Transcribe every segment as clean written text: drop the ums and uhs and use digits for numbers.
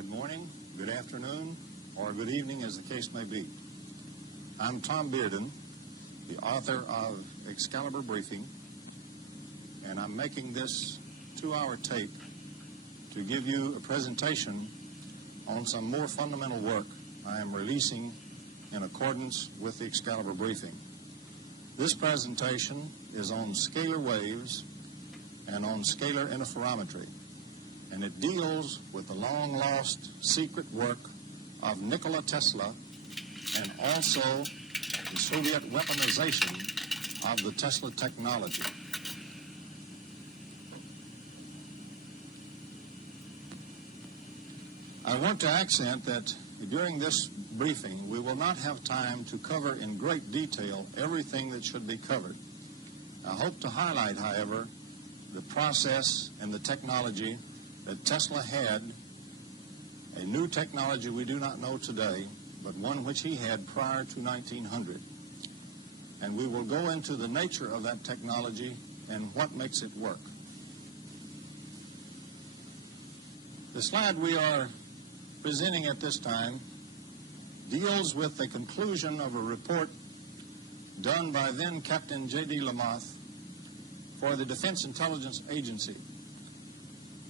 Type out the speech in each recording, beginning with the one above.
good morning, good afternoon, or good evening, as the case may be. I'm Tom Bearden, the author of Excalibur Briefing, and I'm making this 2-hour tape to give you a presentation on some more fundamental work I am releasing in accordance with the Excalibur Briefing. This presentation is on scalar waves and on scalar interferometry, and it deals with the long-lost secret work of Nikola Tesla and also the Soviet weaponization of the Tesla technology. I want to accent that during this briefing we will not have time to cover in great detail everything that should be covered. I hope to highlight, however, the process and the technology that Tesla had, a new technology we do not know today, but one which he had prior to 1900. And we will go into the nature of that technology and what makes it work. The slide we are presenting at this time deals with the conclusion of a report done by then Captain J.D. Lamoth for the Defense Intelligence Agency.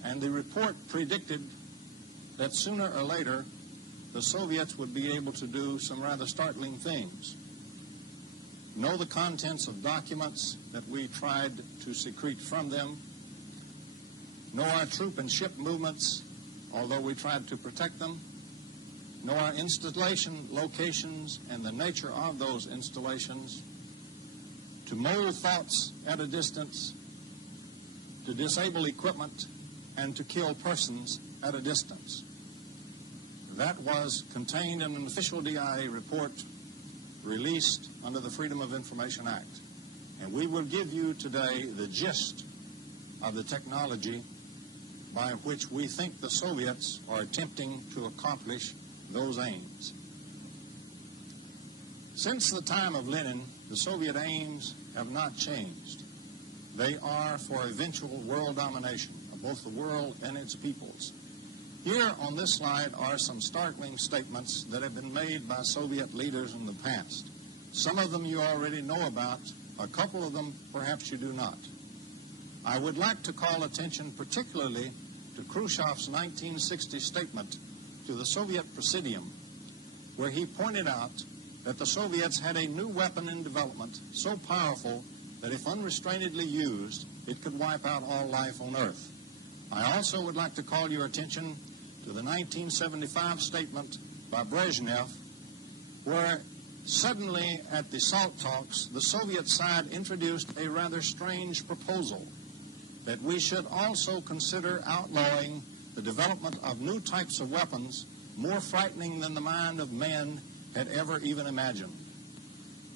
And the report predicted that sooner or later the Soviets would be able to do some rather startling things. Know the contents of documents that we tried to secrete from them. Know our troop and ship movements, although we tried to protect them. Know our installation locations and the nature of those installations. To mold thoughts at a distance, to disable equipment, and to kill persons at a distance. That was contained in an official DIA report released under the Freedom of Information Act. And we will give you today the gist of the technology by which we think the Soviets are attempting to accomplish those aims. Since the time of Lenin, the Soviet aims have not changed. They are for eventual world domination of both the world and its peoples. Here on this slide are some startling statements that have been made by Soviet leaders in the past. Some of them you already know about, a couple of them perhaps you do not. I would like to call attention particularly to Khrushchev's 1960 statement to the Soviet Presidium, where he pointed out that the Soviets had a new weapon in development so powerful that if unrestrainedly used, it could wipe out all life on Earth. I also would like to call your attention to the 1975 statement by Brezhnev, where suddenly at the SALT talks, the Soviet side introduced a rather strange proposal that we should also consider outlawing the development of new types of weapons more frightening than the mind of man had ever even imagined.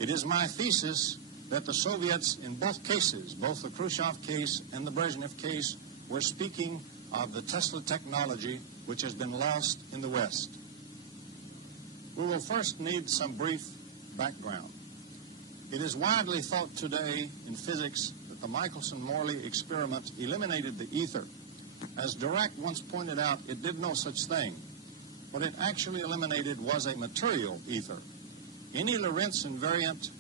It is my thesis that the Soviets in both cases, both the Khrushchev case and the Brezhnev case, were speaking of the Tesla technology which has been lost in the West. We will first need some brief background. It is widely thought today in physics that the Michelson-Morley experiment eliminated the ether. As Dirac once pointed out, it did no such thing. What it actually eliminated was a material ether. Any Lorentz invariant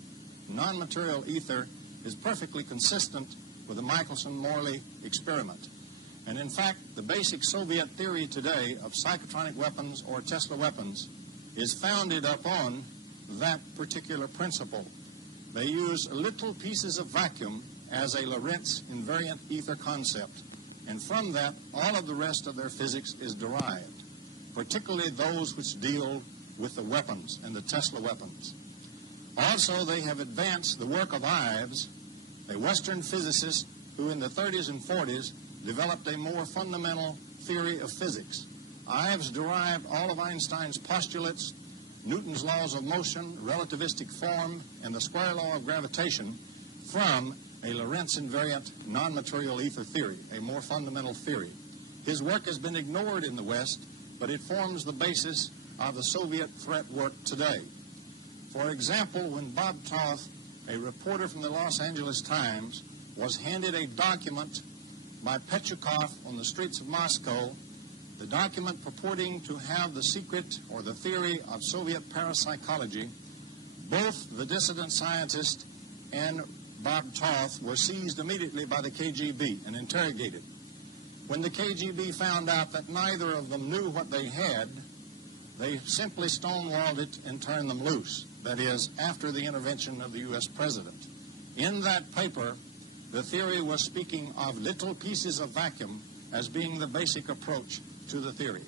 non-material ether is perfectly consistent with the Michelson-Morley experiment. And in fact, the basic Soviet theory today of psychotronic weapons or Tesla weapons is founded upon that particular principle. They use little pieces of vacuum as a Lorentz invariant ether concept. And from that, all of the rest of their physics is derived, particularly those which deal with the weapons and the Tesla weapons. Also, they have advanced the work of Ives, a Western physicist who in the 30s and 40s developed a more fundamental theory of physics. Ives derived all of Einstein's postulates, Newton's laws of motion, relativistic form, and the square law of gravitation from a Lorentz invariant non-material ether theory, a more fundamental theory. His work has been ignored in the West, but it forms the basis of the Soviet threat work today. For example, when Bob Toth, a reporter from the Los Angeles Times, was handed a document by Petchukov on the streets of Moscow the document purporting to have the secret or the theory of Soviet parapsychology, both the dissident scientist and Bob Toth were seized immediately by the KGB and interrogated. When the KGB found out that neither of them knew what they had, they simply stonewalled it and turned them loose. That is, after the intervention of the U.S. president. In that paper, the theory was speaking of little pieces of vacuum as being the basic approach to the theory.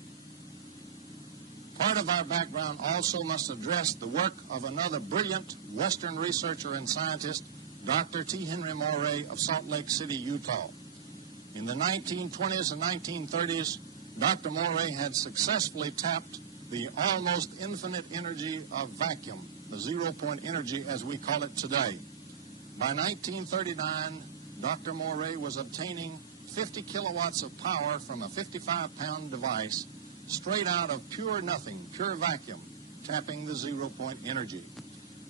Part of our background also must address the work of another brilliant Western researcher and scientist, Dr. T. Henry Moray of Salt Lake City, Utah. In the 1920s and 1930s, Dr. Moray had successfully tapped the almost infinite energy of vacuum, the zero-point energy as we call it today. By 1939, Dr. Moray was obtaining 50 kilowatts of power from a 55-pound device straight out of pure nothing, pure vacuum, tapping the zero-point energy.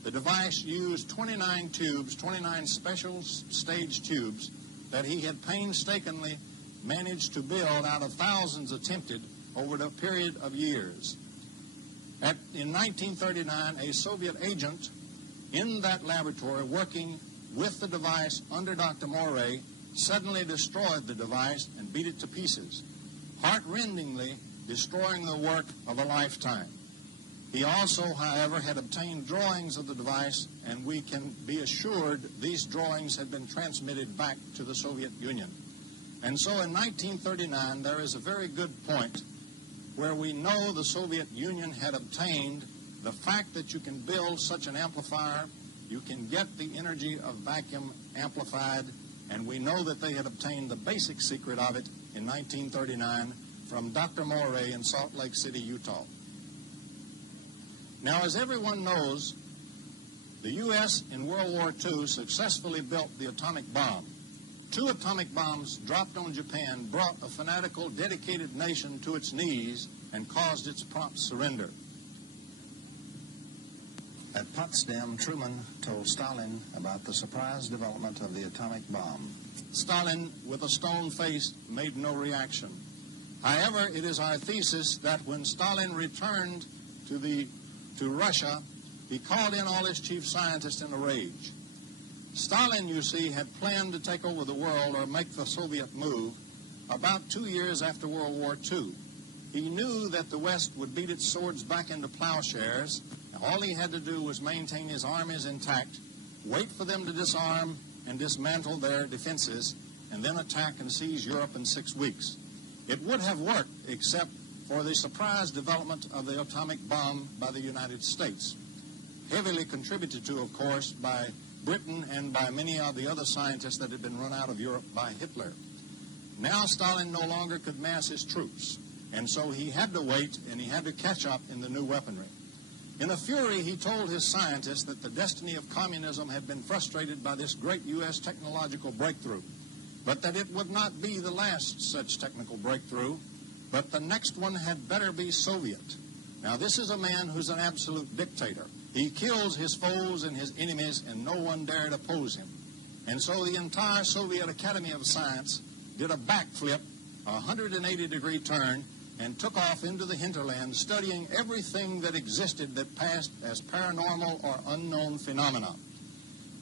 The device used 29 tubes, 29 special stage tubes that he had painstakingly managed to build out of thousands attempted over a period of years. In 1939, a Soviet agent in that laboratory working with the device under Dr. Moray suddenly destroyed the device and beat it to pieces, heart-rendingly destroying the work of a lifetime. He also, however, had obtained drawings of the device, and we can be assured these drawings had been transmitted back to the Soviet Union. And so in 1939, there is a very good point where we know the Soviet Union had obtained the fact that you can build such an amplifier, you can get the energy of vacuum amplified, and we know that they had obtained the basic secret of it in 1939 from Dr. Moray in Salt Lake City, Utah. Now, as everyone knows, the U.S. in World War II successfully built the atomic bomb. 2 atomic bombs dropped on Japan brought a fanatical, dedicated nation to its knees and caused its prompt surrender. At Potsdam, Truman told Stalin about the surprise development of the atomic bomb. Stalin, with a stone face, made no reaction. However, it is our thesis that when Stalin returned to Russia, he called in all his chief scientists in a rage. Stalin, you see, had planned to take over the world or make the Soviet move about 2 years after World War II. He knew that the West would beat its swords back into plowshares. All he had to do was maintain his armies intact, wait for them to disarm and dismantle their defenses, and then attack and seize Europe in 6 weeks. It would have worked except for the surprise development of the atomic bomb by the United States, heavily contributed to, of course, by Britain and by many of the other scientists that had been run out of Europe by Hitler. Now Stalin no longer could mass his troops, and so he had to wait and he had to catch up in the new weaponry. In a fury, he told his scientists that the destiny of communism had been frustrated by this great U.S. technological breakthrough, but that it would not be the last such technical breakthrough, but the next one had better be Soviet. Now, this is a man who's an absolute dictator. He kills his foes and his enemies, and no one dared oppose him. And so the entire Soviet Academy of Science did a backflip, a 180-degree turn, and took off into the hinterland, studying everything that existed that passed as paranormal or unknown phenomena.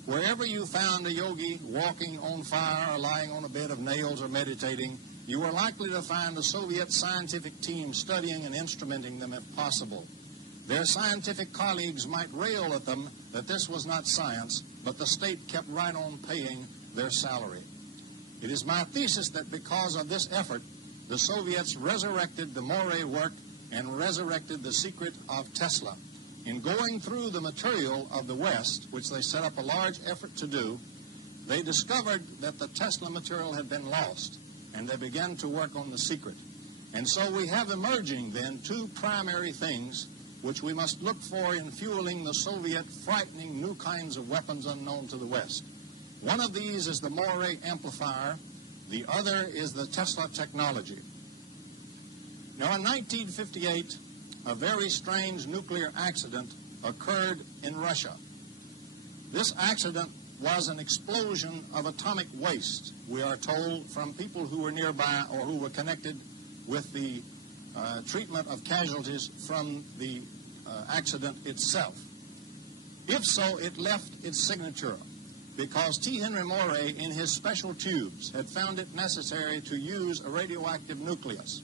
Wherever you found a yogi walking on fire or lying on a bed of nails or meditating, you were likely to find a Soviet scientific team studying and instrumenting them if possible. Their scientific colleagues might rail at them that this was not science, but the state kept right on paying their salary. It is my thesis that because of this effort, the Soviets resurrected the Moray work and resurrected the secret of Tesla. In going through the material of the West, which they set up a large effort to do, they discovered that the Tesla material had been lost, and they began to work on the secret. And so we have emerging then 2 primary things which we must look for in fueling the Soviet frightening new kinds of weapons unknown to the West. One of these is the Moray amplifier. The other is the Tesla technology. Now, in 1958, a very strange nuclear accident occurred in Russia. This accident was an explosion of atomic waste, we are told, from people who were nearby or who were connected with the treatment of casualties from the accident itself. If so, it left its signature because T. Henry Morey, in his special tubes, had found it necessary to use a radioactive nucleus.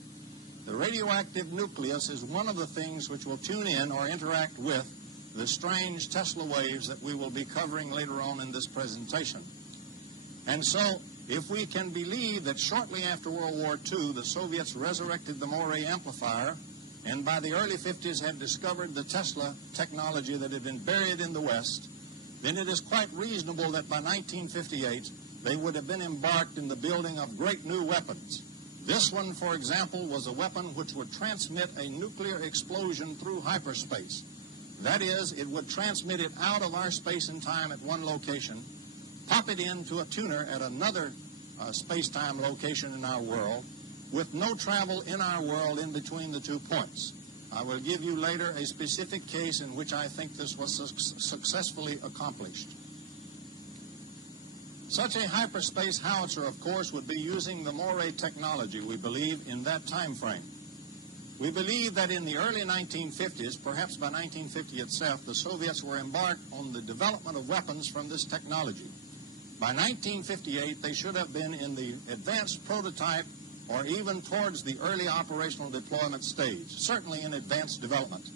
The radioactive nucleus is one of the things which will tune in or interact with the strange Tesla waves that we will be covering later on in this presentation. And so, if we can believe that shortly after World War II, the Soviets resurrected the Morey amplifier, and by the early 50s had discovered the Tesla technology that had been buried in the West, then it is quite reasonable that by 1958 they would have been embarked in the building of great new weapons. This one, for example, was a weapon which would transmit a nuclear explosion through hyperspace. That is, it would transmit it out of our space and time at one location, pop it into a tuner at another space-time location in our world, with no travel in our world in between the 2 points. I will give you later a specific case in which I think this was successfully accomplished. Such a hyperspace howitzer, of course, would be using the Morey technology, we believe, in that time frame. We believe that in the early 1950s, perhaps by 1950 itself, the Soviets were embarked on the development of weapons from this technology. By 1958, they should have been in the advanced prototype or even towards the early operational deployment stage, certainly in advanced development.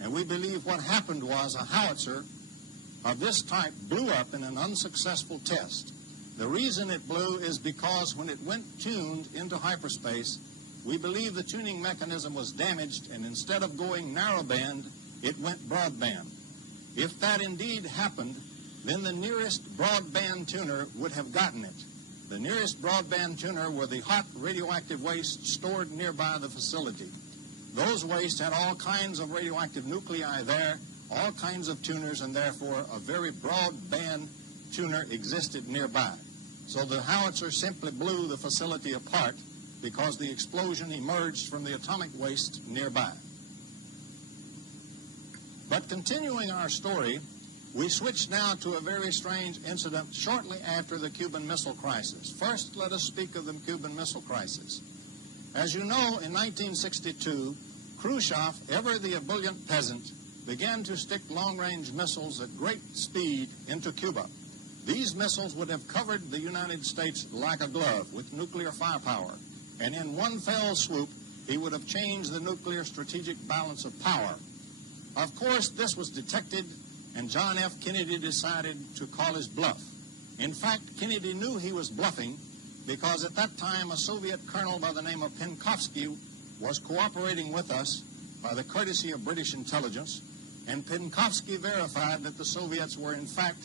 And we believe what happened was a howitzer of this type blew up in an unsuccessful test. The reason it blew is because when it went tuned into hyperspace, we believe the tuning mechanism was damaged, and instead of going narrowband, it went broadband. If that indeed happened, then the nearest broadband tuner would have gotten it. The nearest broadband tuner were the hot radioactive waste stored nearby the facility. Those wastes had all kinds of radioactive nuclei there, all kinds of tuners, and therefore a very broadband tuner existed nearby. So the howitzer simply blew the facility apart because the explosion emerged from the atomic waste nearby. But continuing our story, we switch now to a very strange incident shortly after the Cuban Missile Crisis. First, let us speak of the Cuban Missile Crisis. As you know, in 1962, Khrushchev, ever the ebullient peasant, began to stick long-range missiles at great speed into Cuba. These missiles would have covered the United States like a glove with nuclear firepower, and in one fell swoop, he would have changed the nuclear strategic balance of power. Of course, this was detected, and John F. Kennedy decided to call his bluff. In fact, Kennedy knew he was bluffing because at that time a Soviet colonel by the name of Penkovsky was cooperating with us by the courtesy of British intelligence, and Penkovsky verified that the Soviets were in fact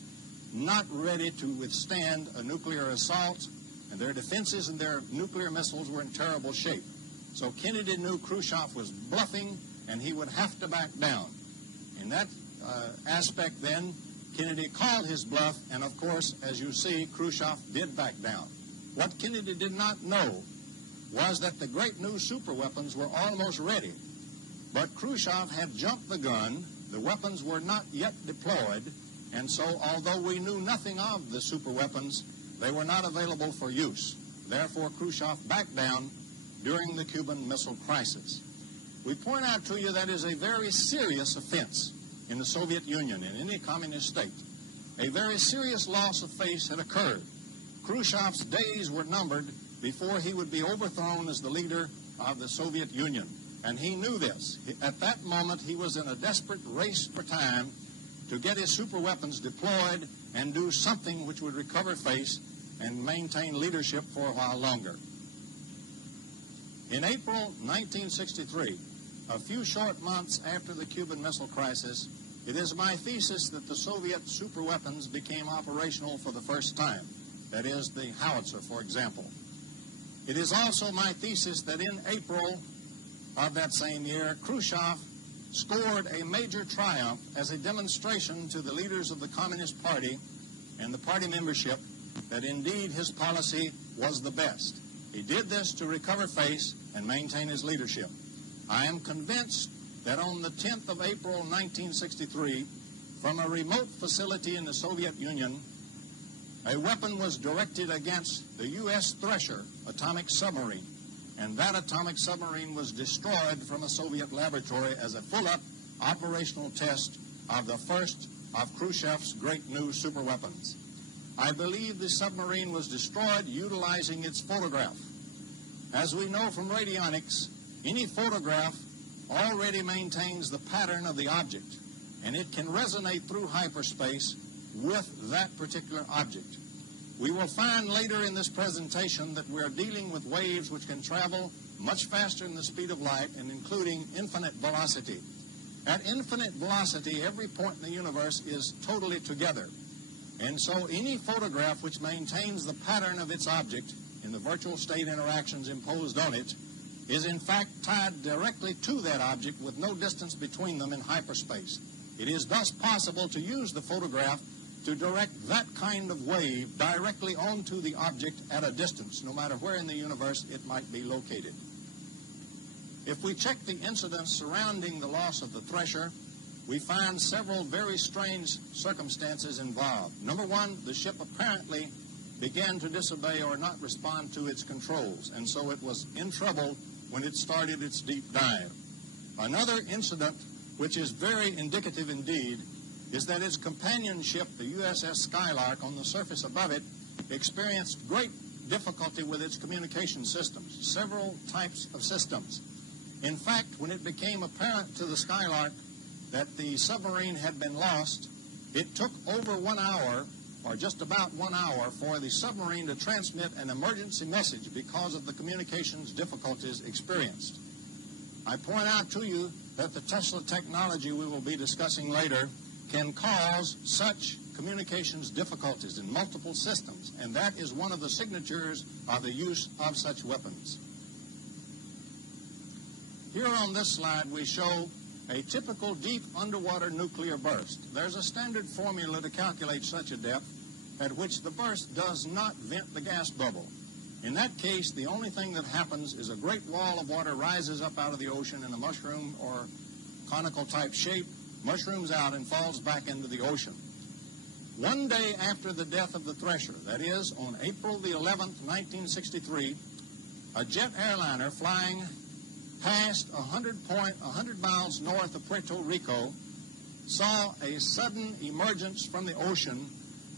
not ready to withstand a nuclear assault, and their defenses and their nuclear missiles were in terrible shape. So Kennedy knew Khrushchev was bluffing, and he would have to back down. In that aspect, then, Kennedy called his bluff, and of course, as you see, Khrushchev did back down. What Kennedy did not know was that the great new superweapons were almost ready. But Khrushchev had jumped the gun, the weapons were not yet deployed, and so although we knew nothing of the superweapons, they were not available for use. Therefore, Khrushchev backed down during the Cuban Missile Crisis. We point out to you that is a very serious offense in the Soviet Union, in any communist state. A very serious loss of face had occurred. Khrushchev's days were numbered before he would be overthrown as the leader of the Soviet Union. And he knew this. At that moment, he was in a desperate race for time to get his superweapons deployed and do something which would recover face and maintain leadership for a while longer. In April 1963, a few short months after the Cuban Missile Crisis, it is my thesis that the Soviet superweapons became operational for the first time. That is, the howitzer, for example. It is also my thesis that in April of that same year, Khrushchev scored a major triumph as a demonstration to the leaders of the Communist Party and the party membership that indeed his policy was the best. He did this to recover face and maintain his leadership. I am convinced that on the 10th of April 1963, from a remote facility in the Soviet Union, a weapon was directed against the U.S. Thresher atomic submarine. and that atomic submarine was destroyed from a Soviet laboratory as a full-up operational test of the first of Khrushchev's great new superweapons. I believe the submarine was destroyed utilizing its photograph. As we know from radionics, any photograph already maintains the pattern of the object, and it can resonate through hyperspace with that particular object. We will find later in this presentation that we are dealing with waves which can travel much faster than the speed of light and including infinite velocity. At infinite velocity, every point in the universe is totally together. And so any photograph which maintains the pattern of its object in the virtual state interactions imposed on it is in fact tied directly to that object with no distance between them in hyperspace. It is thus possible to use the photograph to direct that kind of wave directly onto the object at a distance, no matter where in the universe it might be located. If we check the incidents surrounding the loss of the Thresher, we find several very strange circumstances involved. Number one, the ship apparently began to disobey or not respond to its controls, and so it was in trouble when it started its deep dive. Another incident, which is very indicative indeed, is that its companion ship, the USS Skylark, on the surface above it, experienced great difficulty with its communication systems, several types of systems. In fact, when it became apparent to the Skylark that the submarine had been lost, it took over 1 hour, or just about 1 hour, for the submarine to transmit an emergency message because of the communications difficulties experienced. I point out to you that the Tesla technology we will be discussing later can cause such communications difficulties in multiple systems, and that is one of the signatures of the use of such weapons. Here on this slide we show a typical deep underwater nuclear burst. There's a standard formula to calculate such a depth at which the burst does not vent the gas bubble. In that case, the only thing that happens is a great wall of water rises up out of the ocean in a mushroom or conical type shape, mushrooms out and falls back into the ocean. One day after the death of the Thresher, that is on April the 11th, 1963, a jet airliner flying past 100 miles north of Puerto Rico saw a sudden emergence from the ocean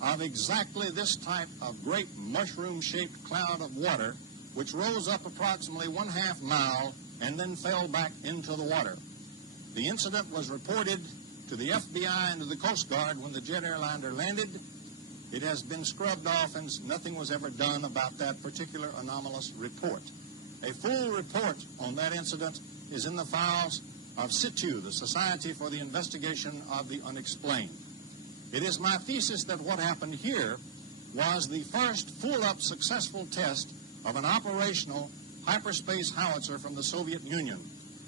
of exactly this type of great mushroom-shaped cloud of water, which rose up approximately 1/2 mile and then fell back into the water. The incident was reported to the FBI and to the Coast Guard when the jet airliner landed. It has been scrubbed off and nothing was ever done about that particular anomalous report. A full report on that incident is in the files of SITU, the Society for the Investigation of the Unexplained. It is my thesis that what happened here was the first full-up successful test of an operational hyperspace howitzer from the Soviet Union.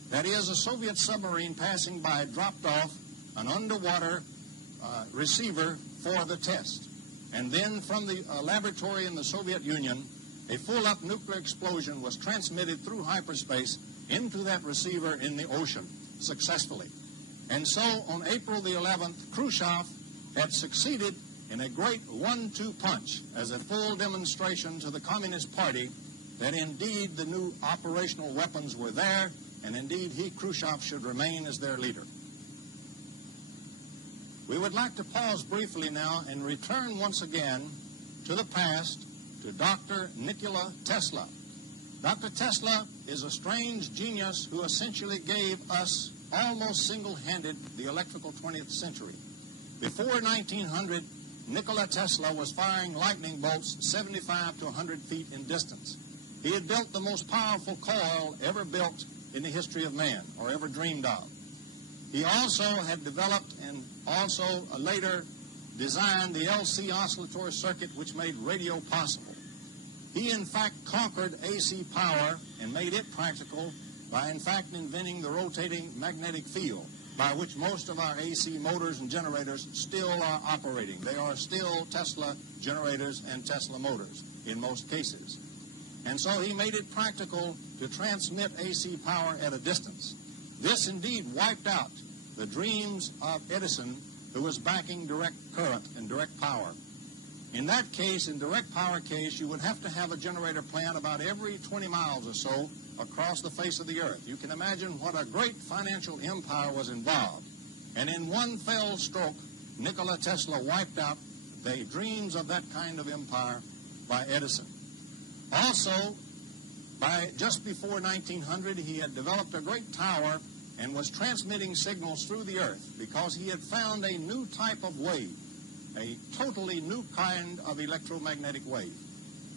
That is, a Soviet submarine passing by dropped off an underwater receiver for the test. And then from the laboratory in the Soviet Union, a full-up nuclear explosion was transmitted through hyperspace into that receiver in the ocean successfully. And so on April the 11th, Khrushchev had succeeded in a great 1-2 punch as a full demonstration to the Communist Party that indeed the new operational weapons were there, and indeed he, Khrushchev, should remain as their leader. We would like to pause briefly now and return once again to the past, to Dr. Nikola Tesla. Dr. Tesla is a strange genius who essentially gave us almost single-handed the electrical 20th century. Before 1900, Nikola Tesla was firing lightning bolts 75 to 100 feet in distance. He had built the most powerful coil ever built in the history of man, or ever dreamed of. He also had developed and also later designed the LC oscillatory circuit, which made radio possible. He, in fact, conquered AC power and made it practical by, in fact, inventing the rotating magnetic field, by which most of our AC motors and generators still are operating. They are still Tesla generators and Tesla motors in most cases. And so he made it practical to transmit AC power at a distance. This indeed wiped out the dreams of Edison, who was backing direct current and direct power. In that case, in direct power case, you would have to have a generator plant about every 20 miles or so across the face of the earth. You can imagine what a great financial empire was involved. And in one fell stroke, Nikola Tesla wiped out the dreams of that kind of empire by Edison. Also, by just before 1900, he had developed a great tower and was transmitting signals through the earth because he had found a new type of wave, a totally new kind of electromagnetic wave.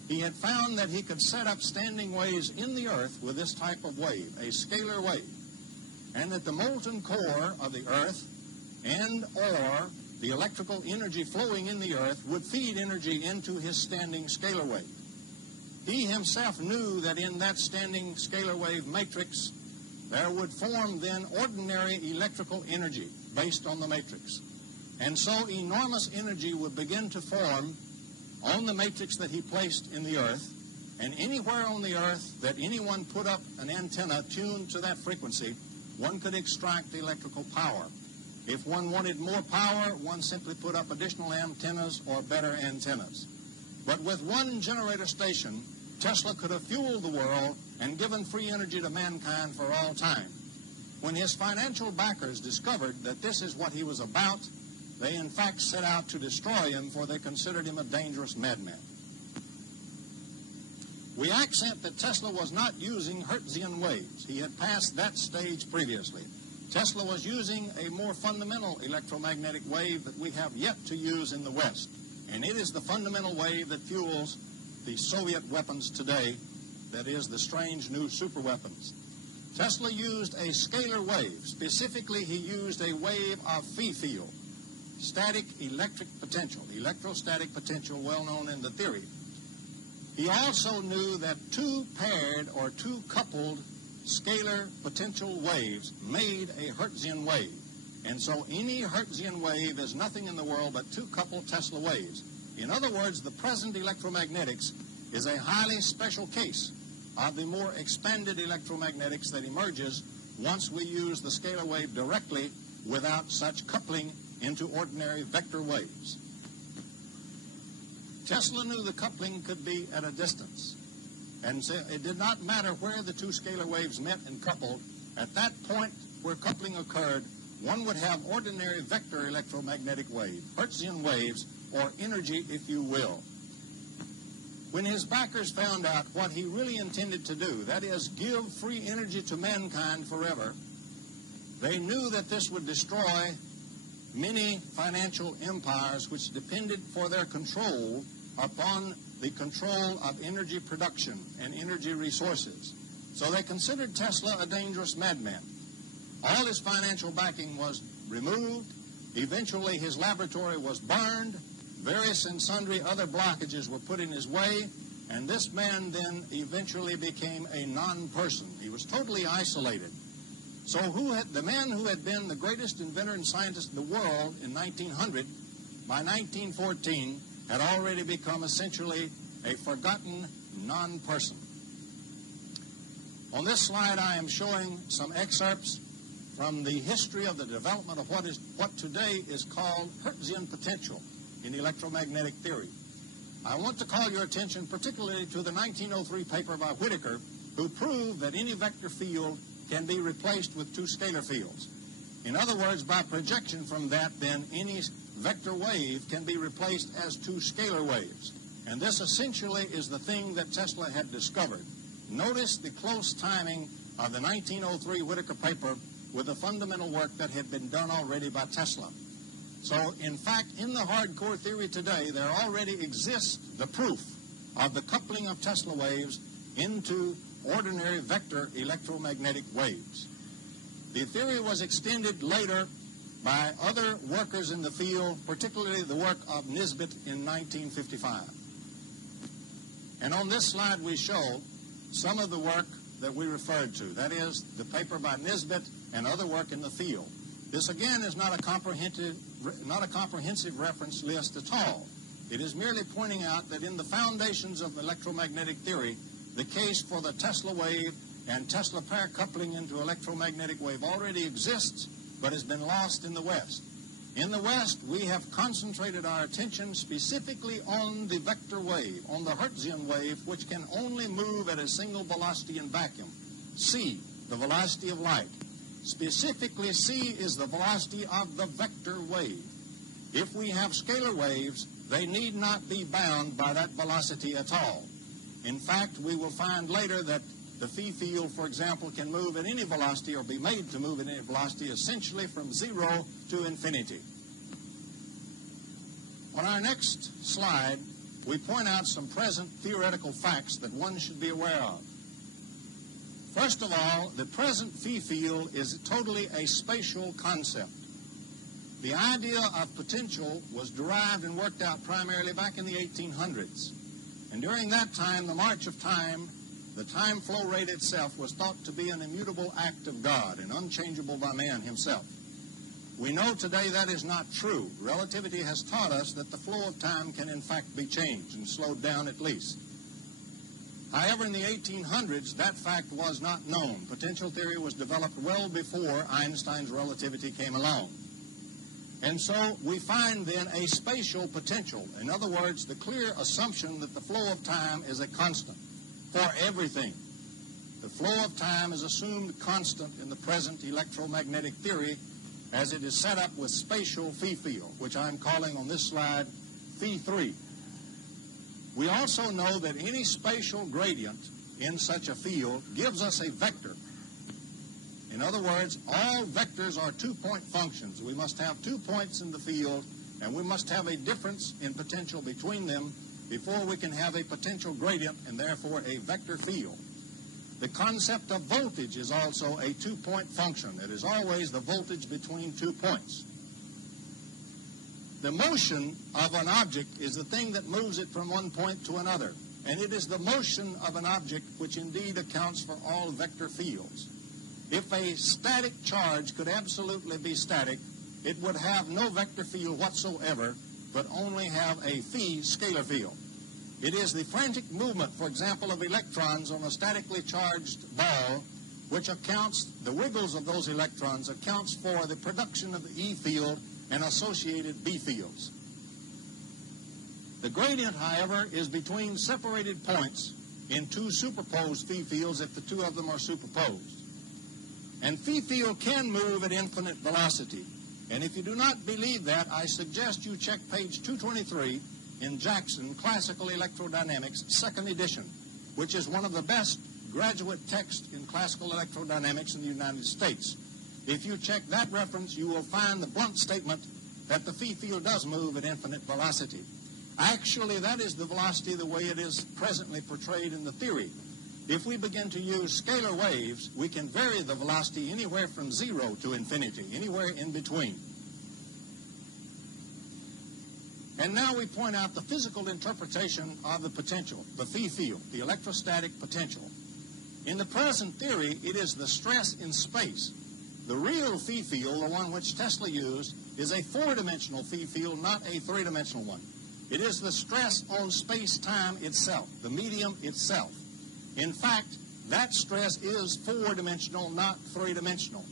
He had found that he could set up standing waves in the earth with this type of wave, a scalar wave, and that the molten core of the earth and or the electrical energy flowing in the earth would feed energy into his standing scalar wave. He himself knew that in that standing scalar wave matrix there would form then ordinary electrical energy based on the matrix. And so enormous energy would begin to form on the matrix that he placed in the earth, and anywhere on the earth that anyone put up an antenna tuned to that frequency, one could extract electrical power. If one wanted more power, one simply put up additional antennas or better antennas. But with one generator station, Tesla could have fueled the world and given free energy to mankind for all time. When his financial backers discovered that this is what he was about, they in fact set out to destroy him, for they considered him a dangerous madman. We accent that Tesla was not using Hertzian waves. He had passed that stage previously. Tesla was using a more fundamental electromagnetic wave that we have yet to use in the West. And it is the fundamental wave that fuels the Soviet weapons today, that is, the strange new superweapons. Tesla used a scalar wave. Specifically, he used a wave of phi field, static electric potential, electrostatic potential, well known in the theory. He also knew that two paired or two coupled scalar potential waves made a Hertzian wave. And so any Hertzian wave is nothing in the world but two coupled Tesla waves. In other words, the present electromagnetics is a highly special case of the more expanded electromagnetics that emerges once we use the scalar wave directly without such coupling into ordinary vector waves. Tesla knew the coupling could be at a distance. And so it did not matter where the two scalar waves met and coupled. At that point where coupling occurred, one would have ordinary vector electromagnetic wave, Hertzian waves, or energy, if you will. When his backers found out what he really intended to do, that is, give free energy to mankind forever, they knew that this would destroy many financial empires which depended for their control upon the control of energy production and energy resources. So they considered Tesla a dangerous madman. All his financial backing was removed. Eventually his laboratory was burned. Various and sundry other blockages were put in his way, and this man then eventually became a non-person. He was totally isolated. So the man who had been the greatest inventor and scientist in the world in 1900, by 1914, had already become essentially a forgotten non-person. On this slide, I am showing some excerpts from the history of the development of what today is called Hertzian potential in electromagnetic theory. I want to call your attention particularly to the 1903 paper by Whittaker, who proved that any vector field can be replaced with two scalar fields. In other words, by projection from that, then, any vector wave can be replaced as two scalar waves. And this essentially is the thing that Tesla had discovered. Notice the close timing of the 1903 Whittaker paper with the fundamental work that had been done already by Tesla. So, in fact, in the hardcore theory today, there already exists the proof of the coupling of Tesla waves into ordinary vector electromagnetic waves. The theory was extended later by other workers in the field, particularly the work of Nisbet in 1955. And on this slide we show some of the work that we referred to, that is, the paper by Nisbet and other work in the field. This, again, is not a comprehensive reference list at all. It is merely pointing out that in the foundations of electromagnetic theory, the case for the Tesla wave and Tesla pair coupling into electromagnetic wave already exists, but has been lost in the West. In the West, we have concentrated our attention specifically on the vector wave, on the Hertzian wave, which can only move at a single velocity in vacuum. C, the velocity of light. Specifically, C is the velocity of the vector wave. If we have scalar waves, they need not be bound by that velocity at all. In fact, we will find later that the phi field, for example, can move at any velocity or be made to move at any velocity, essentially from 0 to infinity. On our next slide, we point out some present theoretical facts that one should be aware of. First of all, the present phi field is totally a spatial concept. The idea of potential was derived and worked out primarily back in the 1800s. And during that time, the march of time, the time flow rate itself was thought to be an immutable act of God and unchangeable by man himself. We know today that is not true. Relativity has taught us that the flow of time can in fact be changed and slowed down at least. However, in the 1800s, that fact was not known. Potential theory was developed well before Einstein's relativity came along. And so we find then a spatial potential. In other words, the clear assumption that the flow of time is a constant for everything. The flow of time is assumed constant in the present electromagnetic theory as it is set up with spatial phi field, which I'm calling on this slide phi 3. We also know that any spatial gradient in such a field gives us a vector. In other words, all vectors are two-point functions. We must have 2 points in the field, and we must have a difference in potential between them before we can have a potential gradient and therefore a vector field. The concept of voltage is also a 2-point function. It is always the voltage between 2 points. The motion of an object is the thing that moves it from one point to another, and it is the motion of an object which indeed accounts for all vector fields. If a static charge could absolutely be static, it would have no vector field whatsoever, but only have a phi scalar field. It is the frantic movement, for example, of electrons on a statically charged ball, which accounts, the wiggles of those electrons accounts for the production of the E field and associated B fields. The gradient, however, is between separated points in two superposed phi fields if the two of them are superposed. And phi field can move at infinite velocity. And if you do not believe that, I suggest you check page 223 in Jackson, Classical Electrodynamics, 2nd edition, which is one of the best graduate texts in classical electrodynamics in the United States. If you check that reference, you will find the blunt statement that the phi field does move at infinite velocity. Actually, that is the velocity the way it is presently portrayed in the theory. If we begin to use scalar waves, we can vary the velocity anywhere from 0 to infinity, anywhere in between. And now we point out the physical interpretation of the potential, the phi field, the electrostatic potential. In the present theory, it is the stress in space. The real phi field, the one which Tesla used, is a 4-dimensional phi field, not a 3-dimensional one. It is the stress on space-time itself, the medium itself. In fact, that stress is 4-dimensional, not 3-dimensional,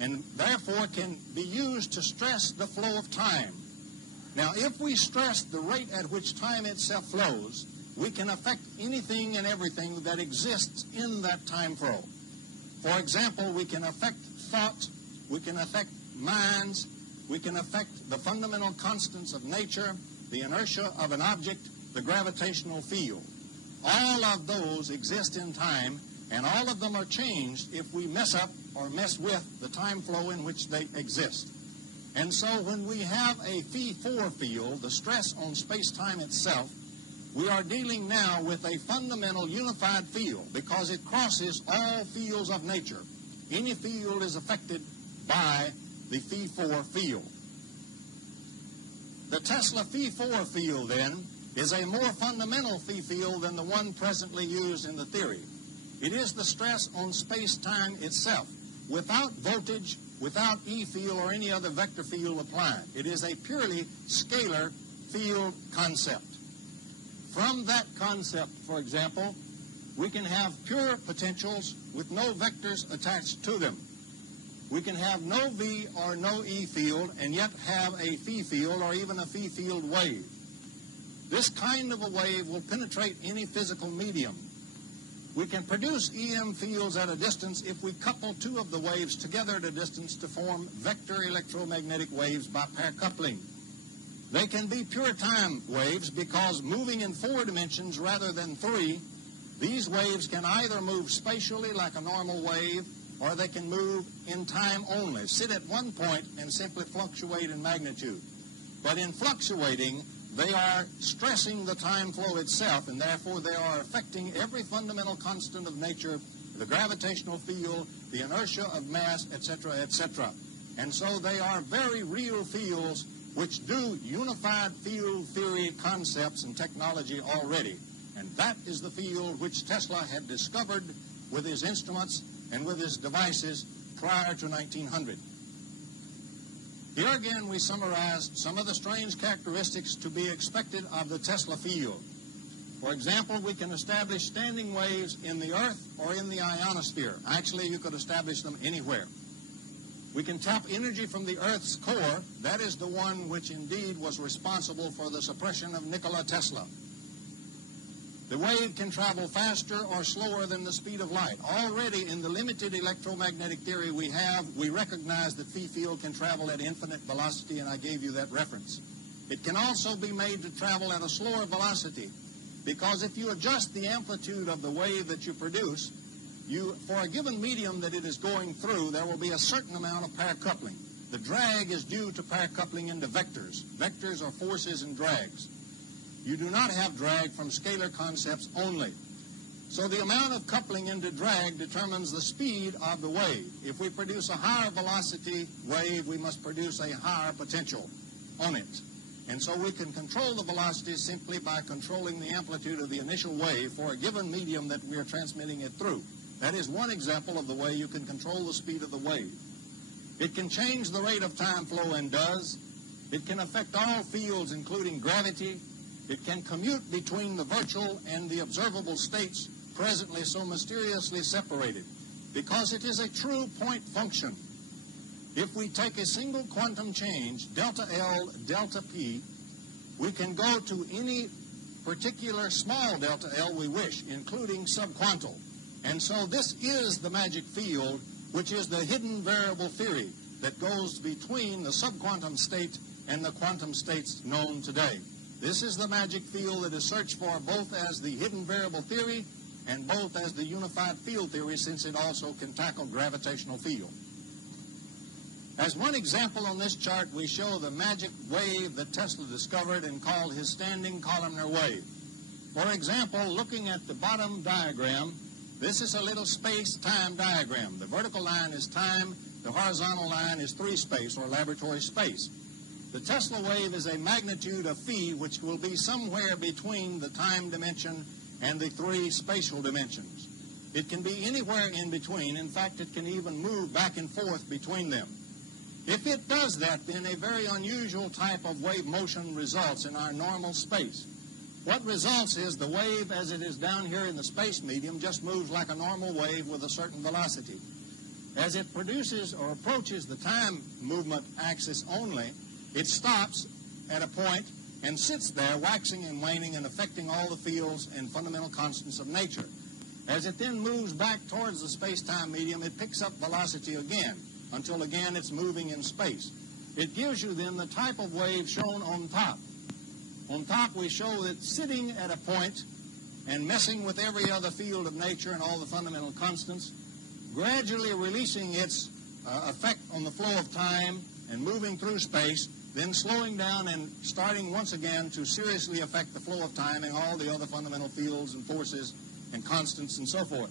and therefore can be used to stress the flow of time. Now, if we stress the rate at which time itself flows, we can affect anything and everything that exists in that time flow. For example, we can affect thought, we can affect minds, we can affect the fundamental constants of nature, the inertia of an object, the gravitational field. All of those exist in time, and all of them are changed if we mess up or mess with the time flow in which they exist. And so when we have a phi 4 field, the stress on space-time itself, we are dealing now with a fundamental unified field because it crosses all fields of nature. Any field is affected by the phi 4 field. The Tesla phi 4 field, then, is a more fundamental phi field than the one presently used in the theory. It is the stress on space-time itself, without voltage, without E field or any other vector field applied. It is a purely scalar field concept. From that concept, for example, we can have pure potentials with no vectors attached to them. We can have no V or no E field and yet have a phi field or even a phi field wave. This kind of a wave will penetrate any physical medium. We can produce EM fields at a distance if we couple two of the waves together at a distance to form vector electromagnetic waves by pair coupling. They can be pure time waves because moving in 4 dimensions rather than 3, these waves can either move spatially like a normal wave, or they can move in time only, sit at one point and simply fluctuate in magnitude. But in fluctuating, they are stressing the time flow itself, and therefore they are affecting every fundamental constant of nature, the gravitational field, the inertia of mass, etc., etc. And so they are very real fields which do unified field theory concepts and technology already. And that is the field which Tesla had discovered with his instruments and with his devices prior to 1900. Here again we summarize some of the strange characteristics to be expected of the Tesla field. For example, we can establish standing waves in the Earth or in the ionosphere. Actually, you could establish them anywhere. We can tap energy from the Earth's core. That is the one which indeed was responsible for the suppression of Nikola Tesla. The wave can travel faster or slower than the speed of light. Already in the limited electromagnetic theory we have, we recognize that phi field can travel at infinite velocity, and I gave you that reference. It can also be made to travel at a slower velocity, because if you adjust the amplitude of the wave that you produce, for a given medium that it is going through, there will be a certain amount of pair coupling. The drag is due to pair coupling into vectors. Vectors are forces and drags. You do not have drag from scalar concepts only. So the amount of coupling into drag determines the speed of the wave. If we produce a higher velocity wave, we must produce a higher potential on it. And so we can control the velocity simply by controlling the amplitude of the initial wave for a given medium that we are transmitting it through. That is one example of the way you can control the speed of the wave. It can change the rate of time flow and does. It can affect all fields, including gravity. It can commute between the virtual and the observable states presently so mysteriously separated, because it is a true point function. If we take a single quantum change, delta L, delta P, we can go to any particular small delta L we wish, including subquantal. And so this is the magic field, which is the hidden variable theory that goes between the subquantum state and the quantum states known today. This is the magic field that is searched for both as the hidden variable theory and both as the unified field theory, since it also can tackle gravitational field. As one example on this chart, we show the magic wave that Tesla discovered and called his standing columnar wave. For example, looking at the bottom diagram, this is a little space-time diagram. The vertical line is time, the horizontal line is 3-space or laboratory space. The Tesla wave is a magnitude of phi, which will be somewhere between the time dimension and the 3 spatial dimensions. It can be anywhere in between. In fact, it can even move back and forth between them. If it does that, then a very unusual type of wave motion results in our normal space. What results is the wave, as it is down here in the space medium, just moves like a normal wave with a certain velocity. As it produces or approaches the time movement axis only, it stops at a point and sits there, waxing and waning and affecting all the fields and fundamental constants of nature. As it then moves back towards the space-time medium, it picks up velocity again, until again it's moving in space. It gives you then the type of wave shown on top. On top we show that sitting at a point and messing with every other field of nature and all the fundamental constants, gradually releasing its effect on the flow of time and moving through space, then slowing down and starting once again to seriously affect the flow of time and all the other fundamental fields and forces and constants and so forth.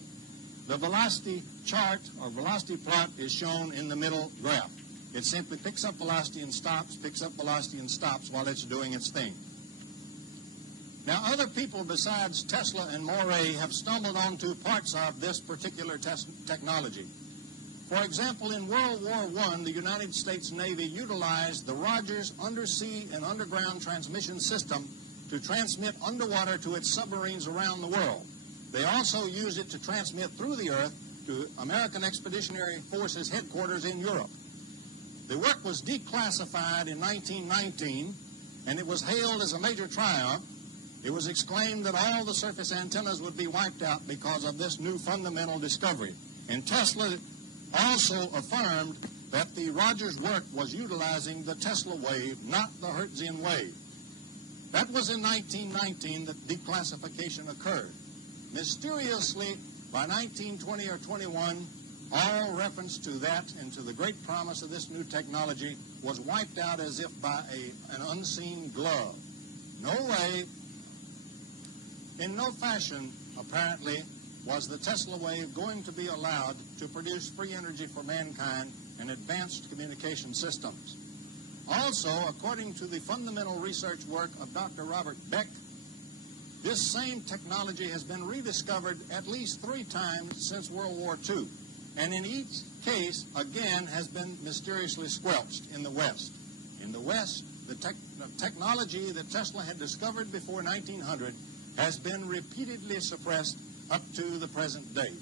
The velocity chart or velocity plot is shown in the middle graph. It simply picks up velocity and stops, picks up velocity and stops while it's doing its thing. Now, other people besides Tesla and Morey have stumbled onto parts of this particular technology. For example, in World War I, the United States Navy utilized the Rogers undersea and underground transmission system to transmit underwater to its submarines around the world. They also used it to transmit through the Earth to American Expeditionary Forces headquarters in Europe. The work was declassified in 1919, and it was hailed as a major triumph. It was exclaimed that all the surface antennas would be wiped out because of this new fundamental discovery. And Tesla also affirmed that the Rogers work was utilizing the Tesla wave, not the Hertzian wave. That was in 1919 that declassification occurred. Mysteriously, by 1920 or 21, all reference to that and to the great promise of this new technology was wiped out as if by an unseen glove. No way, in no fashion, apparently, was the Tesla wave going to be allowed to produce free energy for mankind and advanced communication systems. Also, according to the fundamental research work of Dr. Robert Beck, this same technology has been rediscovered at least 3 times since World War II, and in each case, again, has been mysteriously squelched in the West. In the West, the technology that Tesla had discovered before 1900 has been repeatedly suppressed up to the present day.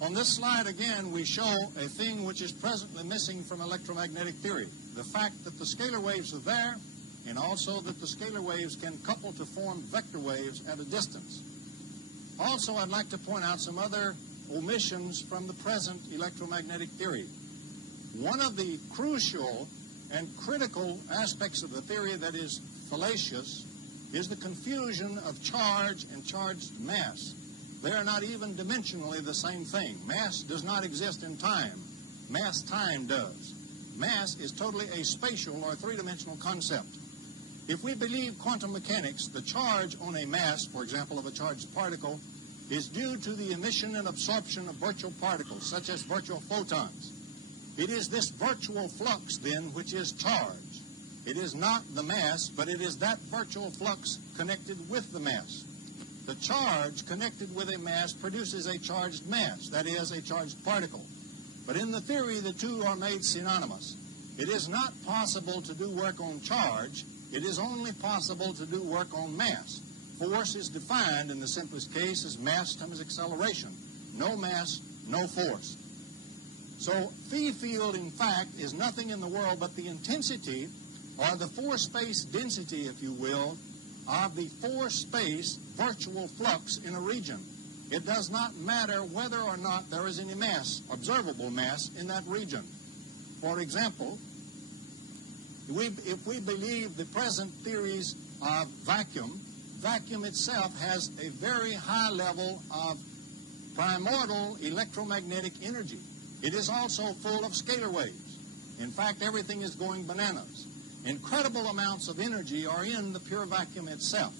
On this slide, again, we show a thing which is presently missing from electromagnetic theory. The fact that the scalar waves are there, and also that the scalar waves can couple to form vector waves at a distance. Also, I'd like to point out some other omissions from the present electromagnetic theory. One of the crucial and critical aspects of the theory that is fallacious is the confusion of charge and charged mass. They are not even dimensionally the same thing. Mass does not exist in time. Mass time does. Mass is totally a spatial or three-dimensional concept. If we believe quantum mechanics, the charge on a mass, for example, of a charged particle, is due to the emission and absorption of virtual particles, such as virtual photons. It is this virtual flux, then, which is charge. It is not the mass, but it is that virtual flux connected with the mass. The charge connected with a mass produces a charged mass, that is, a charged particle. But in the theory, the two are made synonymous. It is not possible to do work on charge. It is only possible to do work on mass. Force is defined in the simplest case as mass times acceleration. No mass, no force. So phi field, in fact, is nothing in the world but the intensity, or the force-space density, if you will, of the force-space virtual flux in a region. It does not matter whether or not there is any mass, observable mass, in that region. For example, if we believe the present theories of vacuum, vacuum itself has a very high level of primordial electromagnetic energy. It is also full of scalar waves. In fact, everything is going bananas. Incredible amounts of energy are in the pure vacuum itself.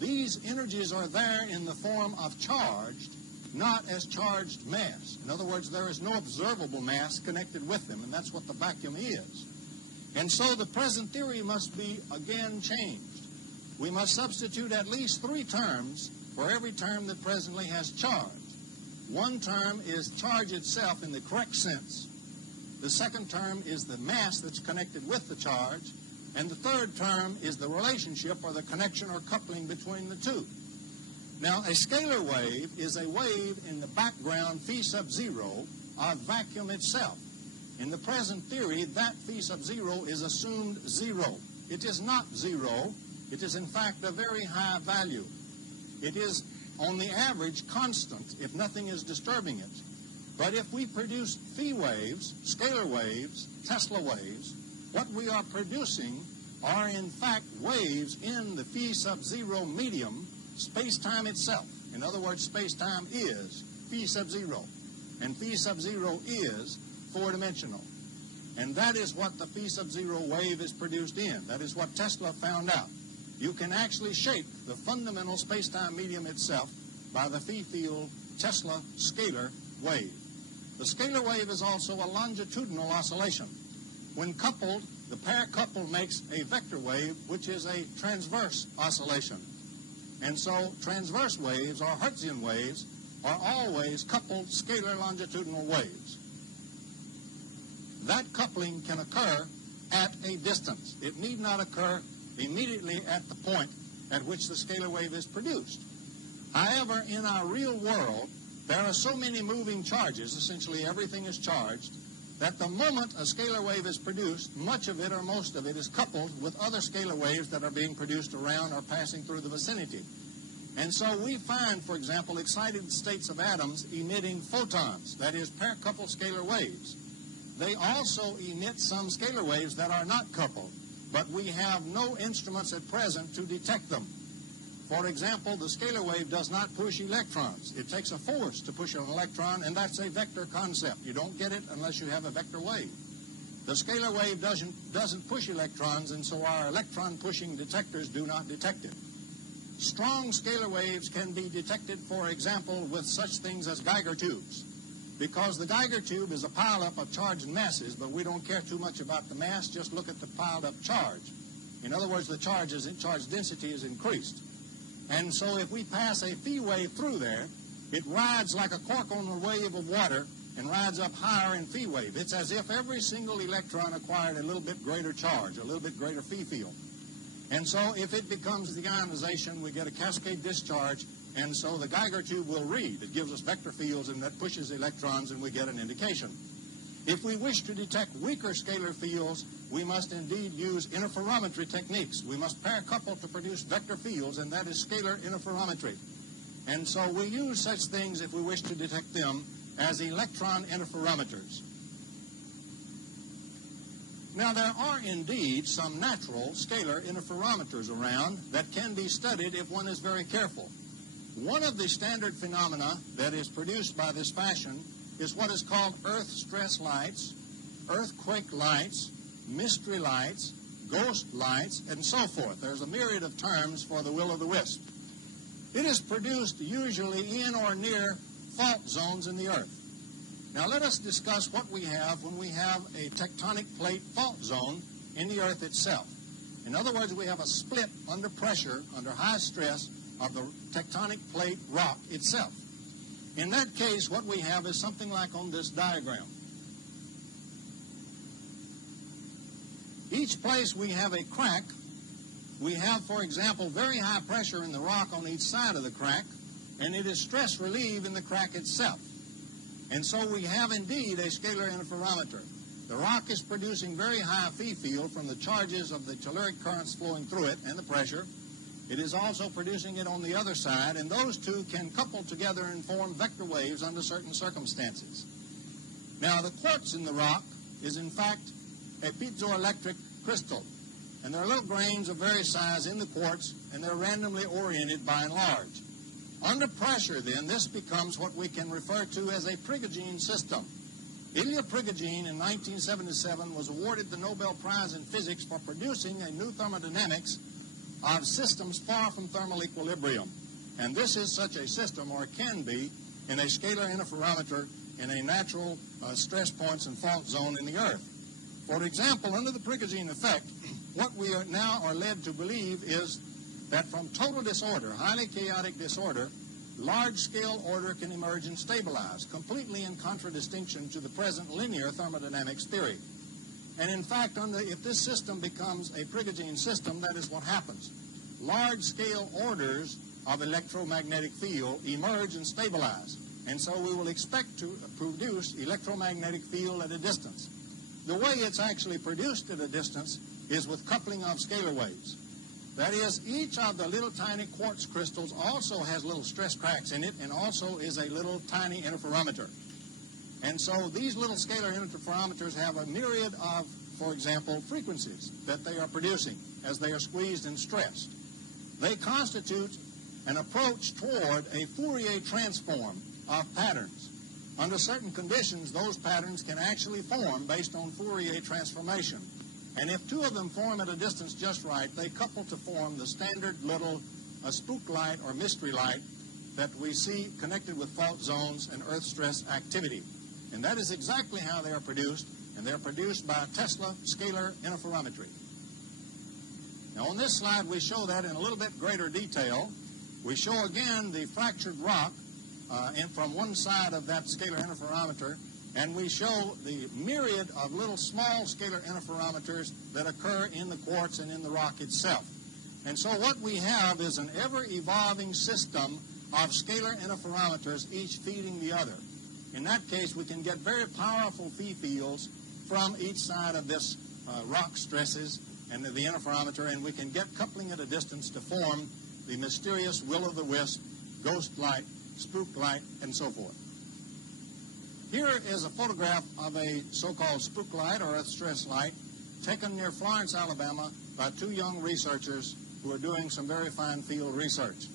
These energies are there in the form of charged, not as charged mass. In other words, there is no observable mass connected with them, and that's what the vacuum is. And so the present theory must be again changed. We must substitute at least 3 terms for every term that presently has charge. One term is charge itself in the correct sense. The second term is the mass that's connected with the charge. And the third term is the relationship or the connection or coupling between the two. Now, a scalar wave is a wave in the background phi sub 0 of vacuum itself. In the present theory, that phi sub 0 is assumed 0. It is not 0. It is, in fact, a very high value. It is, on the average, constant if nothing is disturbing it. But if we produce phi waves, scalar waves, Tesla waves, what we are producing are, in fact, waves in the phi sub 0 medium, space-time itself. In other words, space-time is phi sub 0, and phi sub 0 is 4-dimensional. And that is what the phi sub 0 wave is produced in. That is what Tesla found out. You can actually shape the fundamental space-time medium itself by the phi field Tesla scalar wave. The scalar wave is also a longitudinal oscillation. When coupled, the pair couple makes a vector wave, which is a transverse oscillation. And so transverse waves, or Hertzian waves, are always coupled scalar longitudinal waves. That coupling can occur at a distance. It need not occur immediately at the point at which the scalar wave is produced. However, in our real world, there are so many moving charges, essentially everything is charged, that the moment a scalar wave is produced, much of it or most of it is coupled with other scalar waves that are being produced around or passing through the vicinity. And so we find, for example, excited states of atoms emitting photons, that is, pair-coupled scalar waves. They also emit some scalar waves that are not coupled, but we have no instruments at present to detect them. For example, the scalar wave does not push electrons. It takes a force to push an electron, and that's a vector concept. You don't get it unless you have a vector wave. The scalar wave doesn't push electrons, and so our electron-pushing detectors do not detect it. Strong scalar waves can be detected, for example, with such things as Geiger tubes, because the Geiger tube is a pileup of charged masses, but we don't care too much about the mass, just look at the piled-up charge. In other words, the charge density is increased. And so if we pass a phi wave through there, it rides like a cork on a wave of water and rides up higher in phi wave. It's as if every single electron acquired a little bit greater charge, a little bit greater phi field. And so if it becomes the ionization, we get a cascade discharge, and so the Geiger tube will read. It gives us vector fields, and that pushes electrons, and we get an indication. If we wish to detect weaker scalar fields, we must indeed use interferometry techniques. We must pair couple to produce vector fields, and that is scalar interferometry. And so we use such things, if we wish to detect them, as electron interferometers. Now, there are indeed some natural scalar interferometers around that can be studied if one is very careful. One of the standard phenomena that is produced by this fashion is what is called earth stress lights, earthquake lights, mystery lights, ghost lights, and so forth. There's a myriad of terms for the will-o'-the-wisp. It is produced usually in or near fault zones in the earth. Now let us discuss what we have when we have a tectonic plate fault zone in the earth itself. In other words, we have a split under pressure, under high stress, of the tectonic plate rock itself. In that case, what we have is something like on this diagram. Each place we have a crack, we have, for example, very high pressure in the rock on each side of the crack, and it is stress relieved in the crack itself. And so we have indeed a scalar interferometer. The rock is producing very high phi field from the charges of the telluric currents flowing through it and the pressure. It is also producing it on the other side, and those two can couple together and form vector waves under certain circumstances. Now, the quartz in the rock is, in fact, a piezoelectric crystal, and there are little grains of various size in the quartz, and they're randomly oriented by and large. Under pressure, then, this becomes what we can refer to as a Prigogine system. Ilya Prigogine in 1977 was awarded the Nobel Prize in Physics for producing a new thermodynamics of systems far from thermal equilibrium. And this is such a system, or can be, in a scalar interferometer in a natural stress points and fault zone in the Earth. For example, under the Prigogine effect, what we are now are led to believe is that from total disorder, highly chaotic disorder, large-scale order can emerge and stabilize, completely in contradistinction to the present linear thermodynamics theory. And in fact, if this system becomes a Prigogine system, that is what happens. Large-scale orders of electromagnetic field emerge and stabilize. And so we will expect to produce electromagnetic field at a distance. The way it's actually produced at a distance is with coupling of scalar waves. That is, each of the little tiny quartz crystals also has little stress cracks in it and also is a little tiny interferometer. And so these little scalar interferometers have a myriad of, for example, frequencies that they are producing as they are squeezed and stressed. They constitute an approach toward a Fourier transform of patterns. Under certain conditions, those patterns can actually form based on Fourier transformation. And if two of them form at a distance just right, they couple to form the standard little spook light or mystery light that we see connected with fault zones and earth stress activity. And that is exactly how they are produced, and they're produced by Tesla scalar interferometry. Now on this slide we show that in a little bit greater detail. We show again the fractured rock from one side of that scalar interferometer, and we show the myriad of little small scalar interferometers that occur in the quartz and in the rock itself. And so what we have is an ever-evolving system of scalar interferometers, each feeding the other. In that case, we can get very powerful phi fields from each side of this rock stresses and the interferometer, and we can get coupling at a distance to form the mysterious will-o'-the-wisp, ghost light, spook light, and so forth. Here is a photograph of a so-called spook light or earth stress light taken near Florence, Alabama by two young researchers who are doing some very fine field research.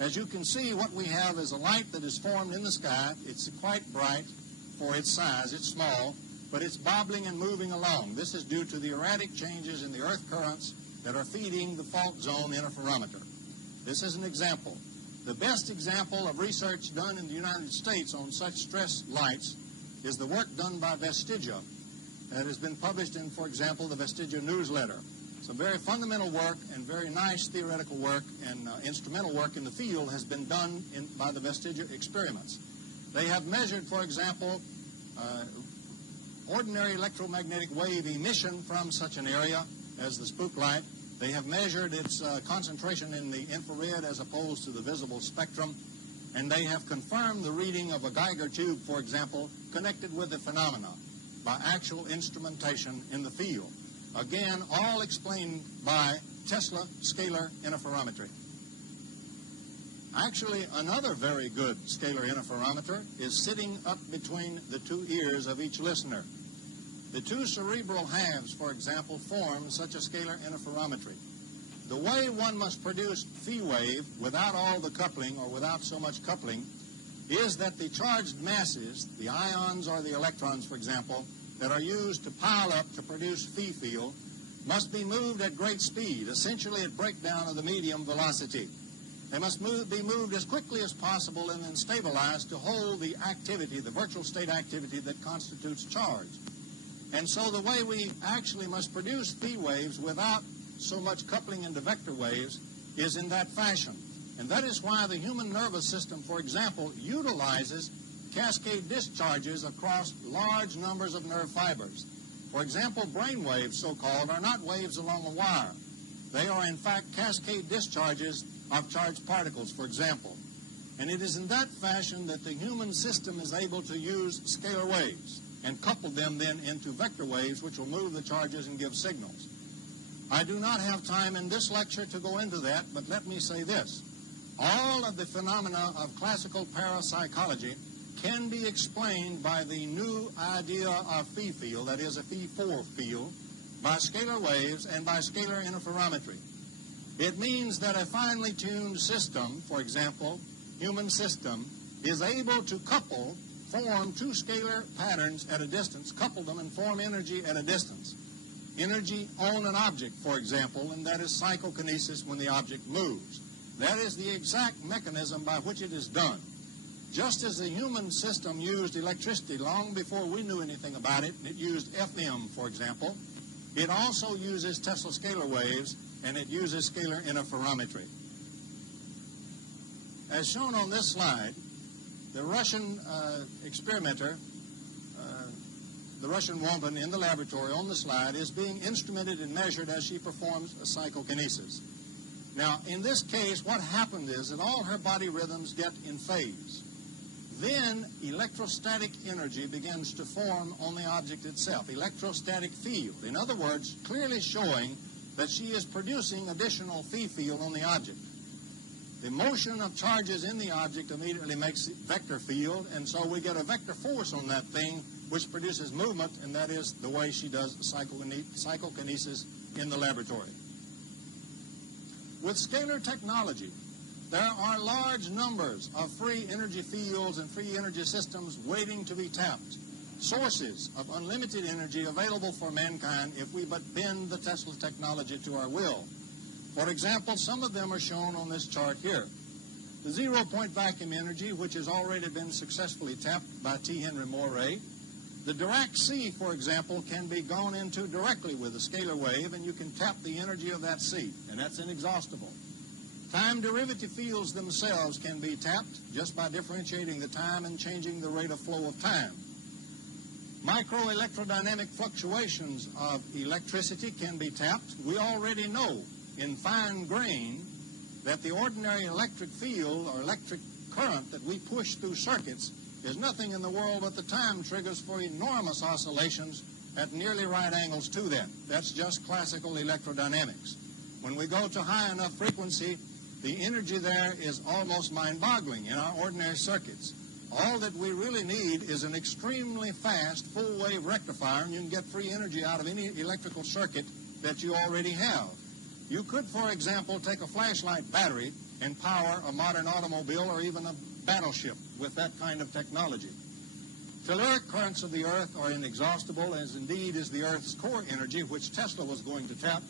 As you can see, what we have is a light that is formed in the sky. It's quite bright for its size. It's small, but it's bobbling and moving along. This is due to the erratic changes in the earth currents that are feeding the fault zone interferometer. This is an example. The best example of research done in the United States on such stress lights is the work done by Vestigia that has been published in, for example, the Vestigia newsletter. Some very fundamental work and very nice theoretical work and instrumental work in the field has been done by the Vestigia experiments. They have measured, for example, ordinary electromagnetic wave emission from such an area as the spook light. They have measured its concentration in the infrared as opposed to the visible spectrum, and they have confirmed the reading of a Geiger tube, for example, connected with the phenomena by actual instrumentation in the field. Again, all explained by Tesla scalar interferometry. Actually, another very good scalar interferometer is sitting up between the two ears of each listener. The two cerebral halves, for example, form such a scalar interferometry. The way one must produce phi wave without all the coupling or without so much coupling is that the charged masses, the ions or the electrons, for example, that are used to pile up to produce phi field must be moved at great speed, essentially at breakdown of the medium velocity. They must be moved as quickly as possible and then stabilized to hold the activity, the virtual state activity that constitutes charge. And so the way we actually must produce phi waves without so much coupling into vector waves is in that fashion. And that is why the human nervous system, for example, utilizes cascade discharges across large numbers of nerve fibers. For example, brain waves, so-called, are not waves along a wire. They are, in fact, cascade discharges of charged particles, for example. And it is in that fashion that the human system is able to use scalar waves and couple them then into vector waves, which will move the charges and give signals. I do not have time in this lecture to go into that, but let me say this. All of the phenomena of classical parapsychology can be explained by the new idea of phi field, that is a phi-4 field, by scalar waves and by scalar interferometry. It means that a finely tuned system, for example, human system, is able to form two scalar patterns at a distance, couple them and form energy at a distance. Energy on an object, for example, and that is psychokinesis when the object moves. That is the exact mechanism by which it is done. Just as the human system used electricity long before we knew anything about it, it used FM, for example, it also uses Tesla scalar waves, and it uses scalar interferometry. As shown on this slide, the Russian experimenter, the Russian woman in the laboratory on the slide, is being instrumented and measured as she performs a psychokinesis. Now, in this case, what happened is that all her body rhythms get in phase. Then electrostatic energy begins to form on the object itself, electrostatic field. In other words, clearly showing that she is producing additional phi field on the object. The motion of charges in the object immediately makes vector field, and so we get a vector force on that thing, which produces movement, and that is the way she does psychokinesis in the laboratory. With scalar technology, there are large numbers of free energy fields and free energy systems waiting to be tapped, sources of unlimited energy available for mankind if we but bend the Tesla technology to our will. For example, some of them are shown on this chart here. The zero-point vacuum energy, which has already been successfully tapped by T. Henry Moray. The Dirac sea, for example, can be gone into directly with a scalar wave, and you can tap the energy of that sea, and that's inexhaustible. Time derivative fields themselves can be tapped just by differentiating the time and changing the rate of flow of time. Microelectrodynamic fluctuations of electricity can be tapped. We already know in fine grain that the ordinary electric field or electric current that we push through circuits is nothing in the world but the time triggers for enormous oscillations at nearly right angles to that. That's just classical electrodynamics. When we go to high enough frequency, the energy there is almost mind-boggling in our ordinary circuits. All that we really need is an extremely fast full-wave rectifier, and you can get free energy out of any electrical circuit that you already have. You could, for example, take a flashlight battery and power a modern automobile or even a battleship with that kind of technology. Telluric currents of the Earth are inexhaustible, as indeed is the Earth's core energy, which Tesla was going to tap,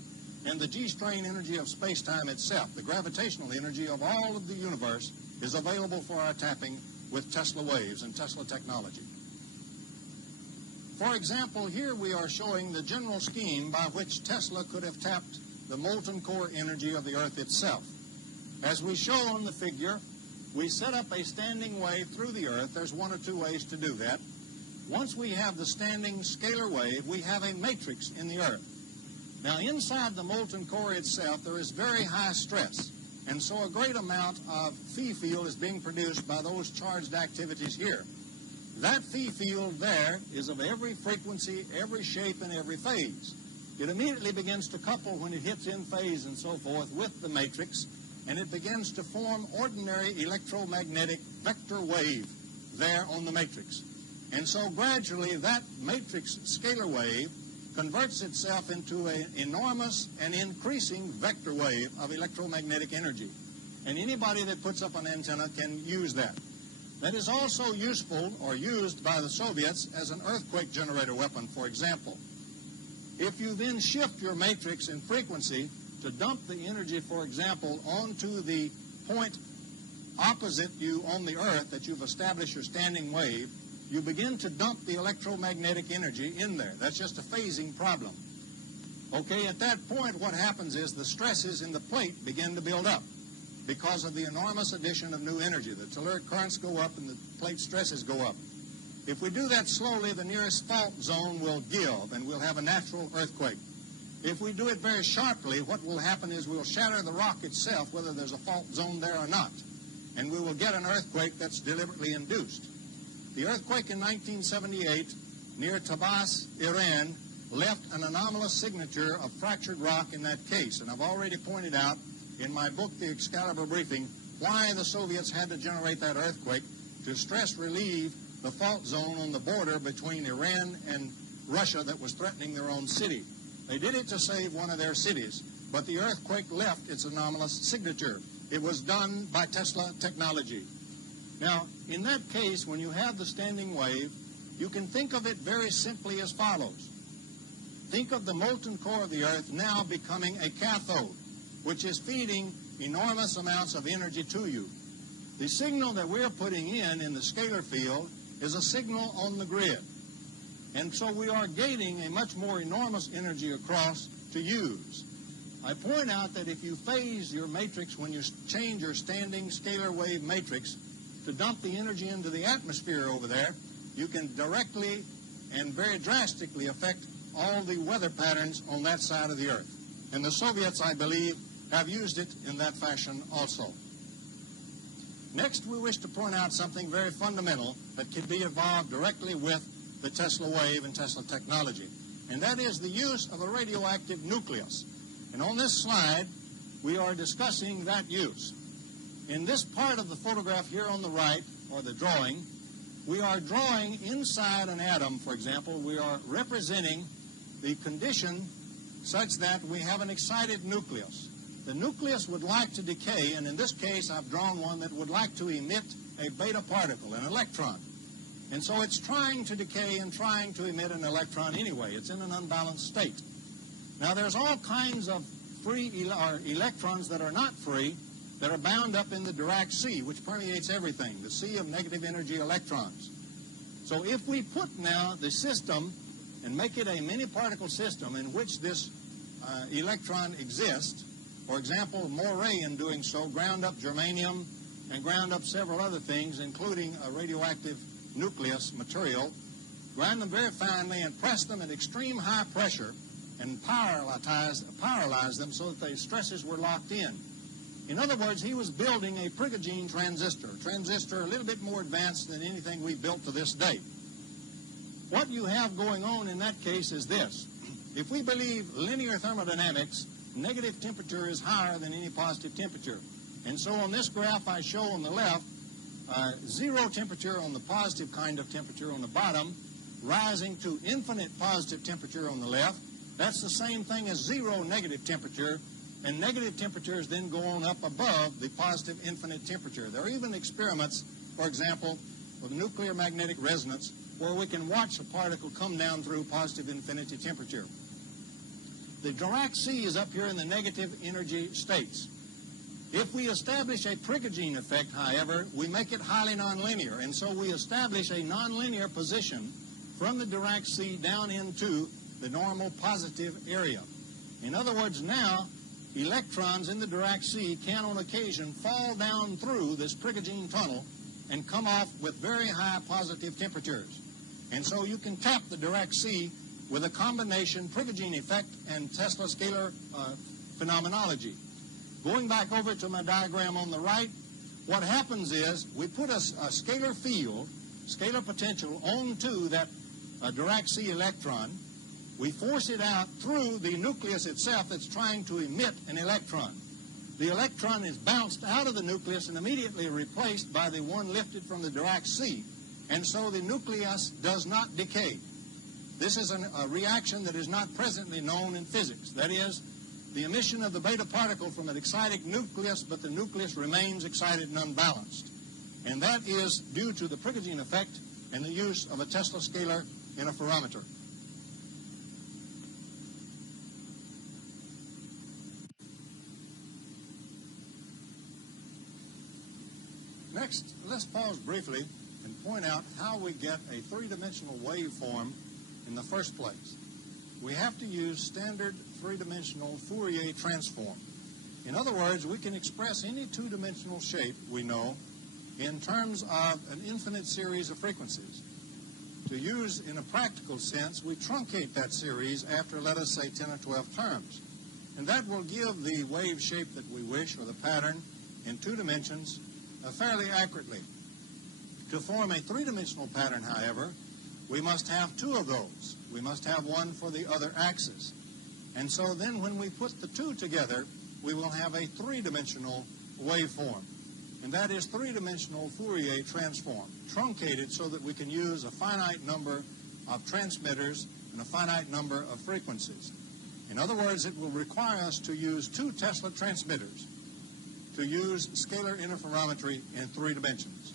and the G-strain energy of space-time itself, the gravitational energy of all of the universe, is available for our tapping with Tesla waves and Tesla technology. For example, here we are showing the general scheme by which Tesla could have tapped the molten core energy of the Earth itself. As we show on the figure, we set up a standing wave through the Earth. There's one or two ways to do that. Once we have the standing scalar wave, we have a matrix in the Earth. Now, inside the molten core itself, there is very high stress, and so a great amount of phi field is being produced by those charged activities here. That phi field there is of every frequency, every shape, and every phase. It immediately begins to couple when it hits in phase and so forth with the matrix, and it begins to form ordinary electromagnetic vector wave there on the matrix. And so gradually that matrix scalar wave converts itself into an enormous and increasing vector wave of electromagnetic energy. And anybody that puts up an antenna can use that. That is also useful or used by the Soviets as an earthquake generator weapon, for example. If you then shift your matrix in frequency to dump the energy, for example, onto the point opposite you on the Earth that you've established your standing wave, you begin to dump the electromagnetic energy in there. That's just a phasing problem. Okay, at that point, what happens is the stresses in the plate begin to build up because of the enormous addition of new energy. The telluric currents go up and the plate stresses go up. If we do that slowly, the nearest fault zone will give and we'll have a natural earthquake. If we do it very sharply, what will happen is we'll shatter the rock itself, whether there's a fault zone there or not, and we will get an earthquake that's deliberately induced. The earthquake in 1978 near Tabas, Iran, left an anomalous signature of fractured rock in that case. And I've already pointed out in my book, The Excalibur Briefing, why the Soviets had to generate that earthquake to stress relieve the fault zone on the border between Iran and Russia that was threatening their own city. They did it to save one of their cities, but the earthquake left its anomalous signature. It was done by Tesla technology. Now, in that case, when you have the standing wave, you can think of it very simply as follows. Think of the molten core of the Earth now becoming a cathode, which is feeding enormous amounts of energy to you. The signal that we're putting in the scalar field is a signal on the grid. And so we are gaining a much more enormous energy across to use. I point out that if you phase your matrix when you change your standing scalar wave matrix to dump the energy into the atmosphere over there, you can directly and very drastically affect all the weather patterns on that side of the Earth. And the Soviets, I believe, have used it in that fashion also. Next, we wish to point out something very fundamental that can be evolved directly with the Tesla wave and Tesla technology, and that is the use of a radioactive nucleus. And on this slide, we are discussing that use. In this part of the photograph here on the right, or the drawing, we are drawing inside an atom, for example. We are representing the condition such that we have an excited nucleus. The nucleus would like to decay, and in this case, I've drawn one that would like to emit a beta particle, an electron. And so it's trying to decay and trying to emit an electron anyway. It's in an unbalanced state. Now, there's all kinds of free electrons that are not free that are bound up in the Dirac sea, which permeates everything, the sea of negative energy electrons. So if we put now the system and make it a many-particle system in which this electron exists, for example, Moray in doing so ground up germanium and ground up several other things, including a radioactive nucleus material, ground them very finely and press them at extreme high pressure and paralyze them so that the stresses were locked in. In other words, he was building a Prigogine transistor a little bit more advanced than anything we built to this day. What you have going on in that case is this. If we believe linear thermodynamics, negative temperature is higher than any positive temperature. And so on this graph I show on the left, zero temperature on the positive kind of temperature on the bottom, rising to infinite positive temperature on the left. That's the same thing as zero negative temperature, and negative temperatures then go on up above the positive infinite temperature. There are even experiments, for example, with nuclear magnetic resonance, where we can watch a particle come down through positive infinity temperature. The Dirac sea is up here in the negative energy states. If we establish a Prigogine effect, however, we make it highly nonlinear, and so we establish a nonlinear position from the Dirac sea down into the normal positive area. In other words, now electrons in the Dirac sea can on occasion fall down through this Prigogine tunnel and come off with very high positive temperatures. And so you can tap the Dirac sea with a combination Prigogine effect and Tesla scalar phenomenology. Going back over to my diagram on the right, what happens is we put a scalar field, scalar potential, onto that Dirac sea electron. We force it out through the nucleus itself that's trying to emit an electron. The electron is bounced out of the nucleus and immediately replaced by the one lifted from the Dirac sea. And so the nucleus does not decay. This is a reaction that is not presently known in physics. That is, the emission of the beta particle from an excited nucleus, but the nucleus remains excited and unbalanced. And that is due to the Prigogine effect and the use of a Tesla scalar interferometer. Next, let's pause briefly and point out how we get a three-dimensional waveform in the first place. We have to use standard three-dimensional Fourier transform. In other words, we can express any two-dimensional shape we know in terms of an infinite series of frequencies. To use in a practical sense, we truncate that series after, let us say, 10 or 12 terms. And that will give the wave shape that we wish, or the pattern, in two dimensions fairly accurately. To form a three-dimensional pattern, however, we must have two of those. We must have one for the other axis. And so then when we put the two together, we will have a three-dimensional waveform. And that is three-dimensional Fourier transform, truncated so that we can use a finite number of transmitters and a finite number of frequencies. In other words, it will require us to use two Tesla transmitters to use scalar interferometry in three dimensions.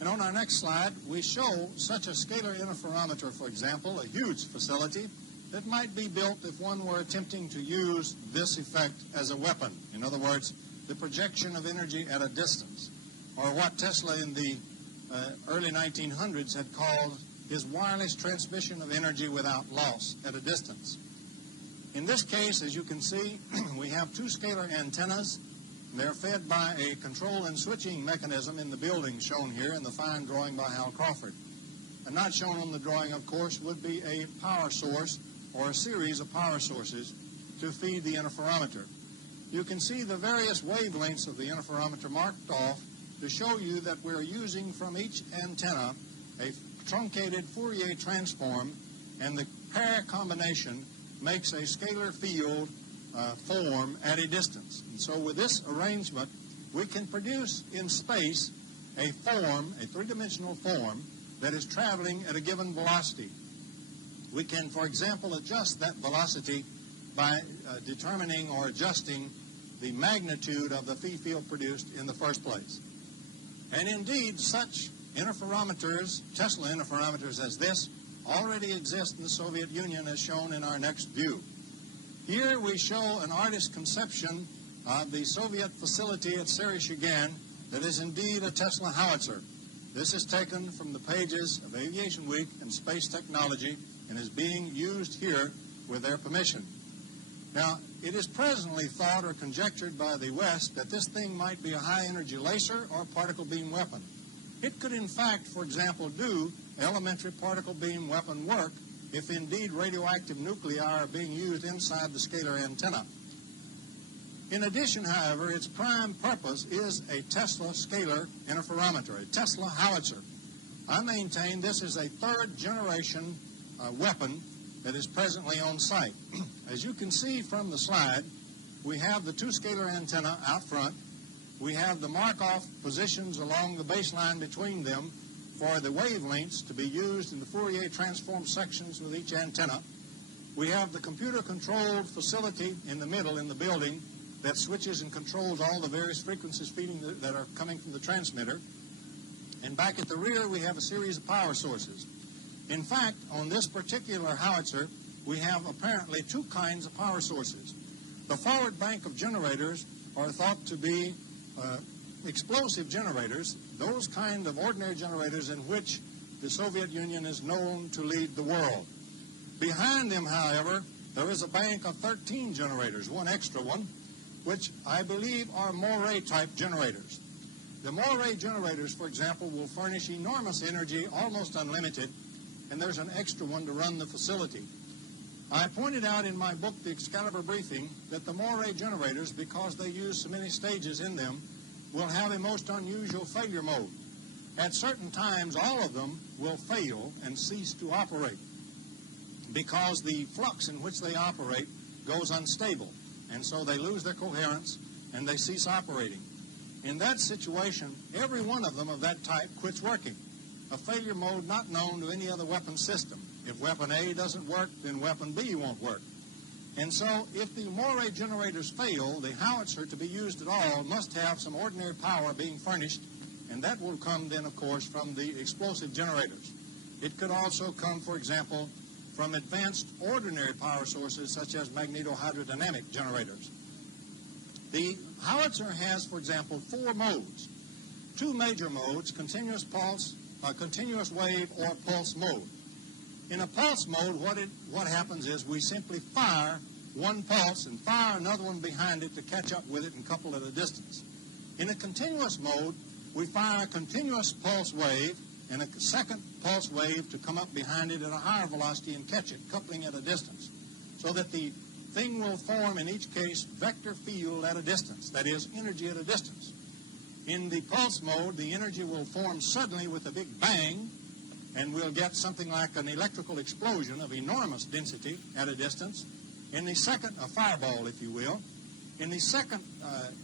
And on our next slide, we show such a scalar interferometer, for example, a huge facility that might be built if one were attempting to use this effect as a weapon. In other words, the projection of energy at a distance, or what Tesla in the early 1900s had called his wireless transmission of energy without loss at a distance. In this case, as you can see, we have two scalar antennas. They're fed by a control and switching mechanism in the building shown here in the fine drawing by Hal Crawford. And not shown on the drawing, of course, would be a power source or a series of power sources to feed the interferometer. You can see the various wavelengths of the interferometer marked off to show you that we're using from each antenna a truncated Fourier transform, and the pair combination makes a scalar field form at a distance. And so with this arrangement, we can produce in space a form, a three-dimensional form, that is traveling at a given velocity. We can, for example, adjust that velocity by determining or adjusting the magnitude of the Phi field produced in the first place. And indeed, such interferometers, Tesla interferometers as this, already exist in the Soviet Union, as shown in our next view. Here we show an artist's conception of the Soviet facility at Serezhigin that is indeed a Tesla howitzer. This is taken from the pages of Aviation Week and Space Technology and is being used here with their permission. Now, it is presently thought or conjectured by the West that this thing might be a high-energy laser or particle beam weapon. It could, in fact, for example, do elementary particle beam weapon work if indeed radioactive nuclei are being used inside the scalar antenna. In addition, however, its prime purpose is a Tesla scalar interferometer, a Tesla howitzer. I maintain this is a third-generation weapon that is presently on site. As you can see from the slide, we have the two scalar antenna out front. We have the mark-off positions along the baseline between them for the wavelengths to be used in the Fourier transform sections with each antenna. We have the computer-controlled facility in the middle in the building that switches and controls all the various frequencies that are coming from the transmitter. And back at the rear, we have a series of power sources. In fact, on this particular howitzer, we have apparently two kinds of power sources. The forward bank of generators are thought to be explosive generators, those kind of ordinary generators in which the Soviet Union is known to lead the world. Behind them, however, there is a bank of 13 generators, one extra one, which I believe are Moray-type generators. The Moray generators, for example, will furnish enormous energy, almost unlimited, and there's an extra one to run the facility. I pointed out in my book, The Excalibur Briefing, that the Moray generators, because they use so many stages in them, will have a most unusual failure mode. At certain times, all of them will fail and cease to operate because the flux in which they operate goes unstable, and so they lose their coherence and they cease operating. In that situation, every one of them of that type quits working, a failure mode not known to any other weapon system. If weapon A doesn't work, then weapon B won't work. And so if the Moray generators fail, the howitzer to be used at all must have some ordinary power being furnished, and that will come then, of course, from the explosive generators. It could also come, for example, from advanced ordinary power sources such as magnetohydrodynamic generators. The howitzer has, for example, four modes. Two major modes, continuous pulse, continuous wave, or pulse mode. In a pulse mode, what happens is we simply fire one pulse and fire another one behind it to catch up with it and couple at a distance. In a continuous mode, we fire a continuous pulse wave and a second pulse wave to come up behind it at a higher velocity and catch it, coupling at a distance, so that the thing will form, in each case, vector field at a distance, that is, energy at a distance. In the pulse mode, the energy will form suddenly with a big bang, and we'll get something like an electrical explosion of enormous density at a distance. In the second, a fireball, if you will. In the second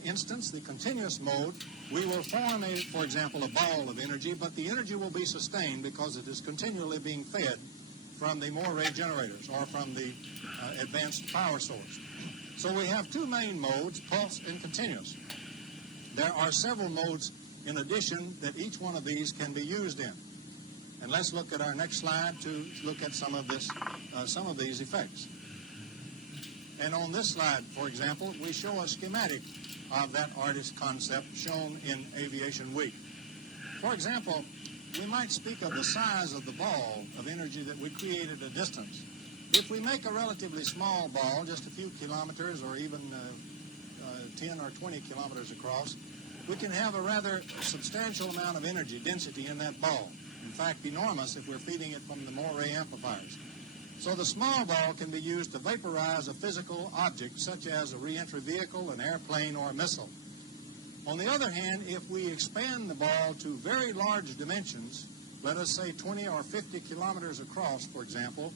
instance, the continuous mode, we will form, for example, a ball of energy, but the energy will be sustained because it is continually being fed from the Moray generators or from the advanced power source. So we have two main modes, pulse and continuous. There are several modes in addition that each one of these can be used in. And let's look at our next slide to look at some of these effects. And on this slide, for example, we show a schematic of that artist concept shown in Aviation Week. For example, we might speak of the size of the ball of energy that we create at a distance. If we make a relatively small ball, just a few kilometers or even 10 or 20 kilometers across, we can have a rather substantial amount of energy density in that ball. In fact, enormous if we're feeding it from the Moray amplifiers. So the small ball can be used to vaporize a physical object such as a reentry vehicle, an airplane, or a missile. On the other hand, if we expand the ball to very large dimensions, let us say 20 or 50 kilometers across, for example,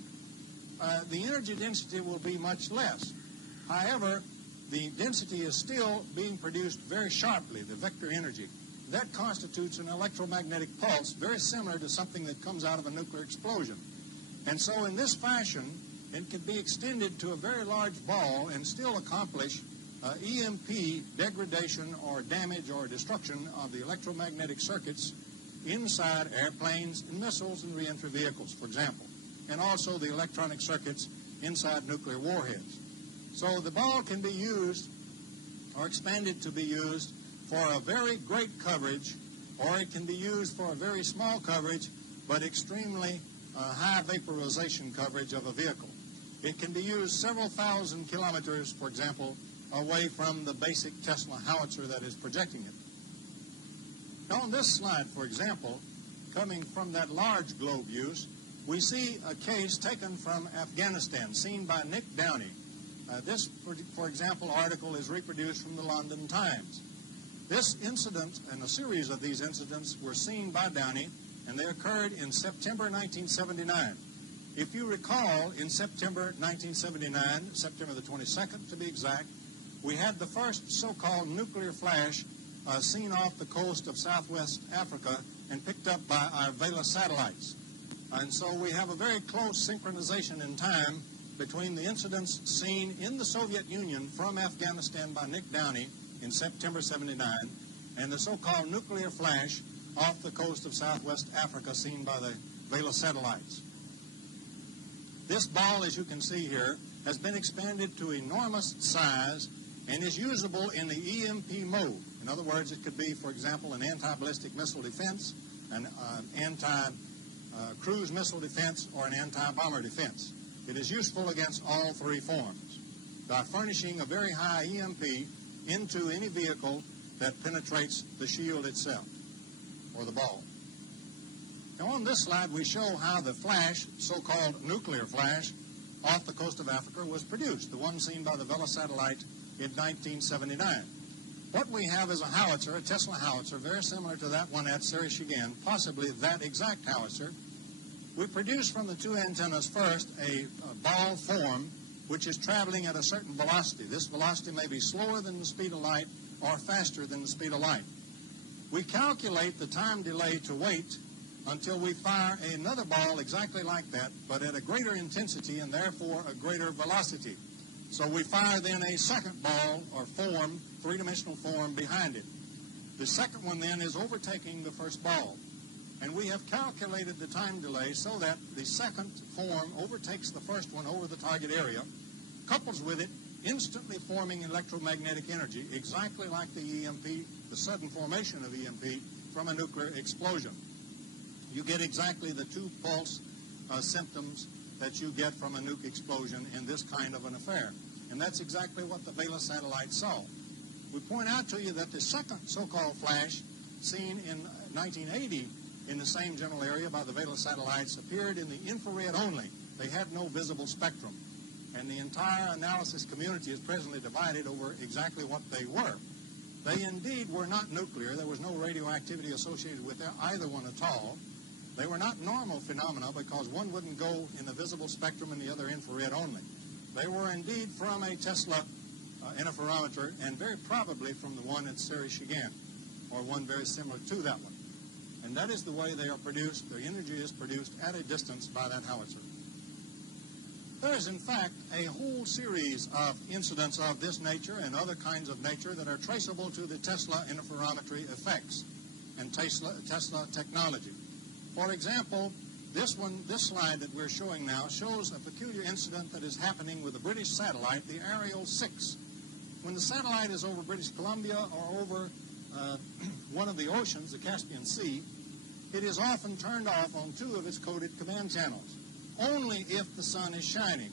the energy density will be much less. However, the density is still being produced very sharply, the vector energy. That constitutes an electromagnetic pulse very similar to something that comes out of a nuclear explosion. And so in this fashion, it can be extended to a very large ball and still accomplish EMP degradation or damage or destruction of the electromagnetic circuits inside airplanes and missiles and reentry vehicles, for example, and also the electronic circuits inside nuclear warheads. So the ball can be used or expanded to be used for a very great coverage, or it can be used for a very small coverage but extremely high vaporization coverage of a vehicle. It can be used several thousand kilometers, for example, away from the basic Tesla howitzer that is projecting it. Now on this slide, for example, coming from that large globe use, we see a case taken from Afghanistan, seen by Nick Downey. This, for example, article is reproduced from the London Times. This incident and a series of these incidents were seen by Downey, and they occurred in September 1979. If you recall, in September 1979, September the 22nd to be exact, we had the first so-called nuclear flash seen off the coast of southwest Africa and picked up by our Vela satellites. And so we have a very close synchronization in time between the incidents seen in the Soviet Union from Afghanistan by Nick Downey in September 79 and the so-called nuclear flash off the coast of southwest Africa seen by the Vela satellites. This ball, as you can see here, has been expanded to enormous size and is usable in the EMP mode. In other words, it could be, for example, an anti-ballistic missile defense, an anti-cruise missile defense, or an anti-bomber defense. It is useful against all three forms by furnishing a very high EMP into any vehicle that penetrates the shield itself, or the ball. Now on this slide we show how the flash, so-called nuclear flash, off the coast of Africa was produced, the one seen by the Vela satellite in 1979. What we have is a howitzer, a Tesla howitzer, very similar to that one at Sereshigin, possibly that exact howitzer. We produce from the two antennas first a ball form which is traveling at a certain velocity. This velocity may be slower than the speed of light or faster than the speed of light. We calculate the time delay to wait until we fire another ball exactly like that, but at a greater intensity and therefore a greater velocity. So we fire then a second ball or form, three-dimensional form, behind it. The second one then is overtaking the first ball. And we have calculated the time delay so that the second form overtakes the first one over the target area, couples with it, instantly forming electromagnetic energy, exactly like the EMP, the sudden formation of EMP from a nuclear explosion. You get exactly the two pulse symptoms that you get from a nuke explosion in this kind of an affair. And that's exactly what the Vela satellite saw. We point out to you that the second so-called flash seen in 1980 in the same general area by the Vela satellites appeared in the infrared only. They had no visible spectrum. And the entire analysis community is presently divided over exactly what they were. They indeed were not nuclear. There was no radioactivity associated with either one at all. They were not normal phenomena because one wouldn't go in the visible spectrum and the other infrared only. They were indeed from a Tesla interferometer and very probably from the one at Sereshigin, or one very similar to that one. And that is the way they are produced. Their energy is produced at a distance by that howitzer. There is, in fact, a whole series of incidents of this nature and other kinds of nature that are traceable to the Tesla interferometry effects and Tesla technology. For example, this slide that we're showing now shows a peculiar incident that is happening with a British satellite, the Ariel 6. When the satellite is over British Columbia or over one of the oceans, the Caspian Sea, it is often turned off on two of its coded command channels, only if the sun is shining.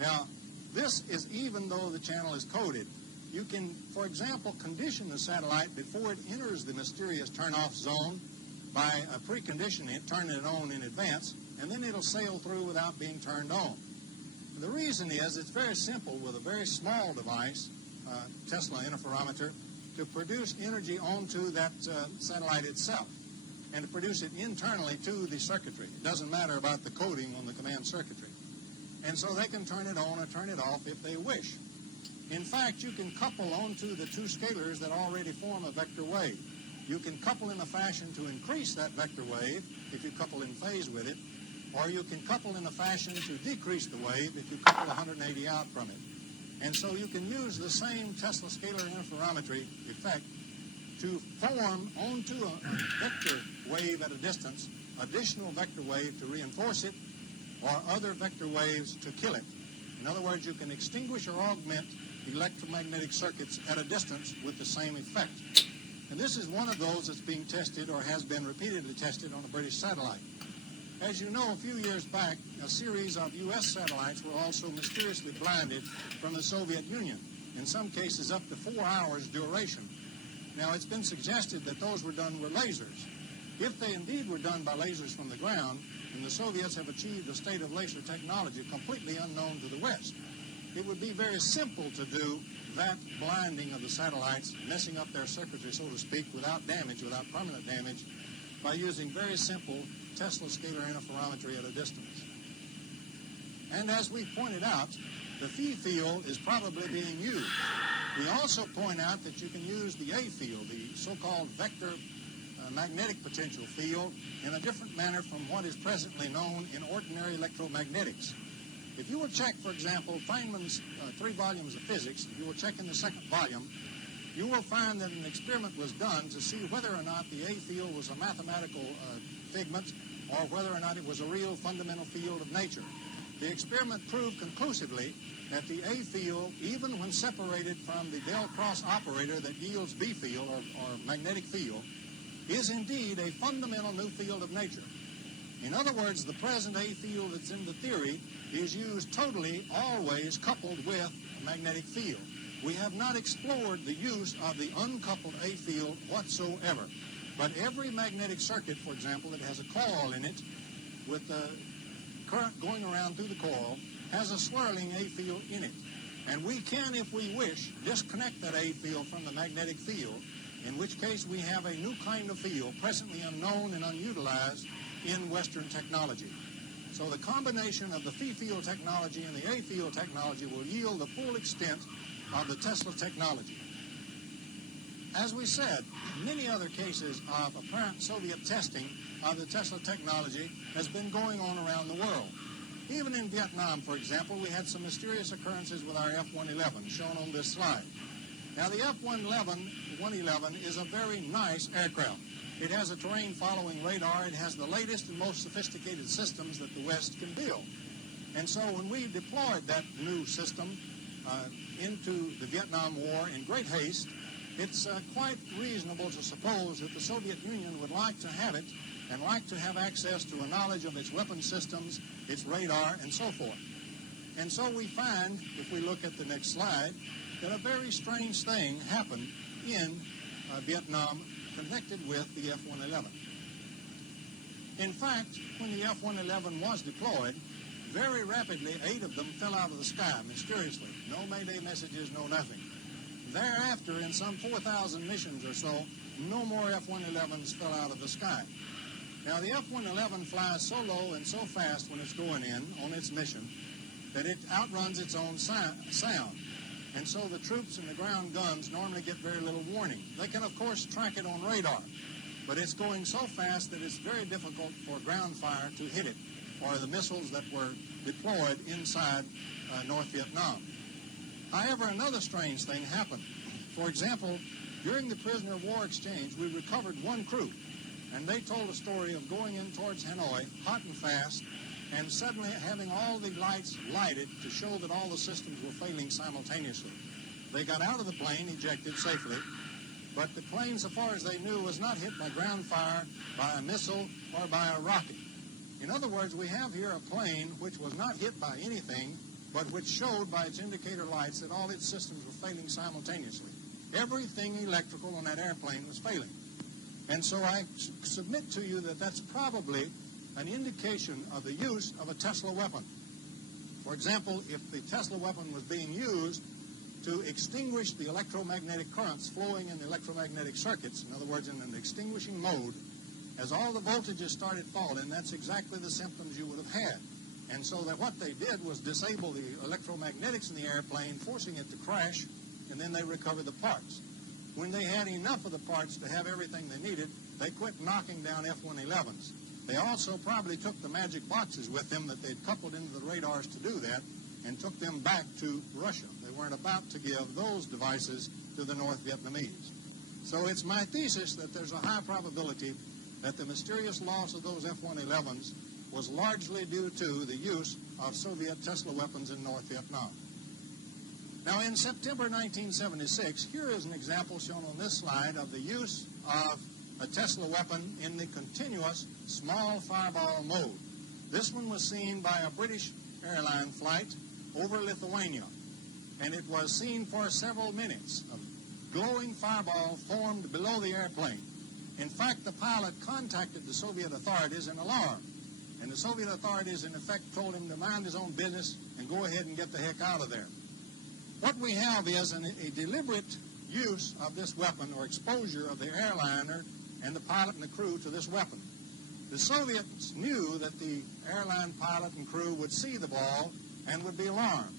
Now, this is even though the channel is coded. You can, for example, condition the satellite before it enters the mysterious turn-off zone by preconditioning it, turning it on in advance, and then it'll sail through without being turned on. The reason is it's very simple with a very small device, Tesla interferometer, to produce energy onto that satellite itself and to produce it internally to the circuitry. It doesn't matter about the coding on the command circuitry. And so they can turn it on or turn it off if they wish. In fact, you can couple onto the two scalars that already form a vector wave. You can couple in a fashion to increase that vector wave if you couple in phase with it, or you can couple in a fashion to decrease the wave if you couple 180 out from it. And so you can use the same Tesla scalar interferometry effect to form onto a vector wave at a distance, additional vector wave to reinforce it, or other vector waves to kill it. In other words, you can extinguish or augment electromagnetic circuits at a distance with the same effect. And this is one of those that's being tested or has been repeatedly tested on a British satellite. As you know, a few years back, a series of U.S. satellites were also mysteriously blinded from the Soviet Union, in some cases up to 4 hours duration. Now, it's been suggested that those were done with lasers. If they indeed were done by lasers from the ground, then the Soviets have achieved a state of laser technology completely unknown to the West. it would be very simple to do that blinding of the satellites, messing up their circuitry, so to speak, without damage, without permanent damage, by using very simple Tesla scalar interferometry at a distance. And as we pointed out, the phi field is probably being used. We also point out that you can use the A field, the so-called vector magnetic potential field, in a different manner from what is presently known in ordinary electromagnetics. If you will check, for example, Feynman's 3 volumes of physics, if you will check in the second volume, you will find that an experiment was done to see whether or not the A field was a mathematical figment or whether or not it was a real fundamental field of nature. The experiment proved conclusively that the A field, even when separated from the del cross operator that yields B field or magnetic field, is indeed a fundamental new field of nature. In other words, the present A field that's in the theory is used totally, always coupled with a magnetic field. We have not explored the use of the uncoupled A field whatsoever. But every magnetic circuit, for example, that has a coil in it with the current going around through the coil has a swirling A field in it. And we can, if we wish, disconnect that A field from the magnetic field, in which case we have a new kind of field presently unknown and unutilized in Western technology. So the combination of the phi field technology and the A field technology will yield the full extent of the Tesla technology. As we said, many other cases of apparent Soviet testing of the Tesla technology has been going on around the world. Even in Vietnam, for example, we had some mysterious occurrences with our F-111, shown on this slide. Now, the F-111 is a very nice aircraft. It has a terrain-following radar. It has the latest and most sophisticated systems that the West can build. And so when we deployed that new system into the Vietnam War in great haste, it's quite reasonable to suppose that the Soviet Union would like to have it and like to have access to a knowledge of its weapon systems, its radar, and so forth. And so we find, if we look at the next slide, that a very strange thing happened in Vietnam connected with the F-111. In fact, when the F-111 was deployed, very rapidly 8 of them fell out of the sky mysteriously. No Mayday messages, no nothing. Thereafter, in some 4,000 missions or so, no more F-111s fell out of the sky. Now, the F-111 flies so low and so fast when it's going in on its mission that it outruns its own sound. And so the troops and the ground guns normally get very little warning. They can, of course, track it on radar, but it's going so fast that it's very difficult for ground fire to hit it, or the missiles that were deployed inside North Vietnam. However, another strange thing happened. For example, during the prisoner of war exchange, we recovered one crew, and they told a story of going in towards Hanoi, hot and fast, and suddenly having all the lights lighted to show that all the systems were failing simultaneously. They got out of the plane, ejected safely, but the plane, so far as they knew, was not hit by ground fire, by a missile, or by a rocket. In other words, we have here a plane which was not hit by anything, but which showed by its indicator lights that all its systems were failing simultaneously. Everything electrical on that airplane was failing. And so I submit to you that that's probably an indication of the use of a Tesla weapon. For example, if the Tesla weapon was being used to extinguish the electromagnetic currents flowing in the electromagnetic circuits, in other words, in an extinguishing mode, as all the voltages started falling, that's exactly the symptoms you would have had. And so that what they did was disable the electromagnetics in the airplane, forcing it to crash, and then they recovered the parts. When they had enough of the parts to have everything they needed, they quit knocking down F-111s. They also probably took the magic boxes with them that they'd coupled into the radars to do that and took them back to Russia. They weren't about to give those devices to the North Vietnamese. So it's my thesis that there's a high probability that the mysterious loss of those F-111s was largely due to the use of Soviet Tesla weapons in North Vietnam. Now, in September 1976, here is an example shown on this slide of the use of a Tesla weapon in the continuous small fireball mode. This one was seen by a British airline flight over Lithuania, and it was seen for several minutes. A glowing fireball formed below the airplane. In fact, the pilot contacted the Soviet authorities in alarm, and the Soviet authorities, in effect, told him to mind his own business and go ahead and get the heck out of there. What we have is a deliberate use of this weapon, or exposure of the airliner and the pilot and the crew to this weapon. The Soviets knew that the airline pilot and crew would see the ball and would be alarmed.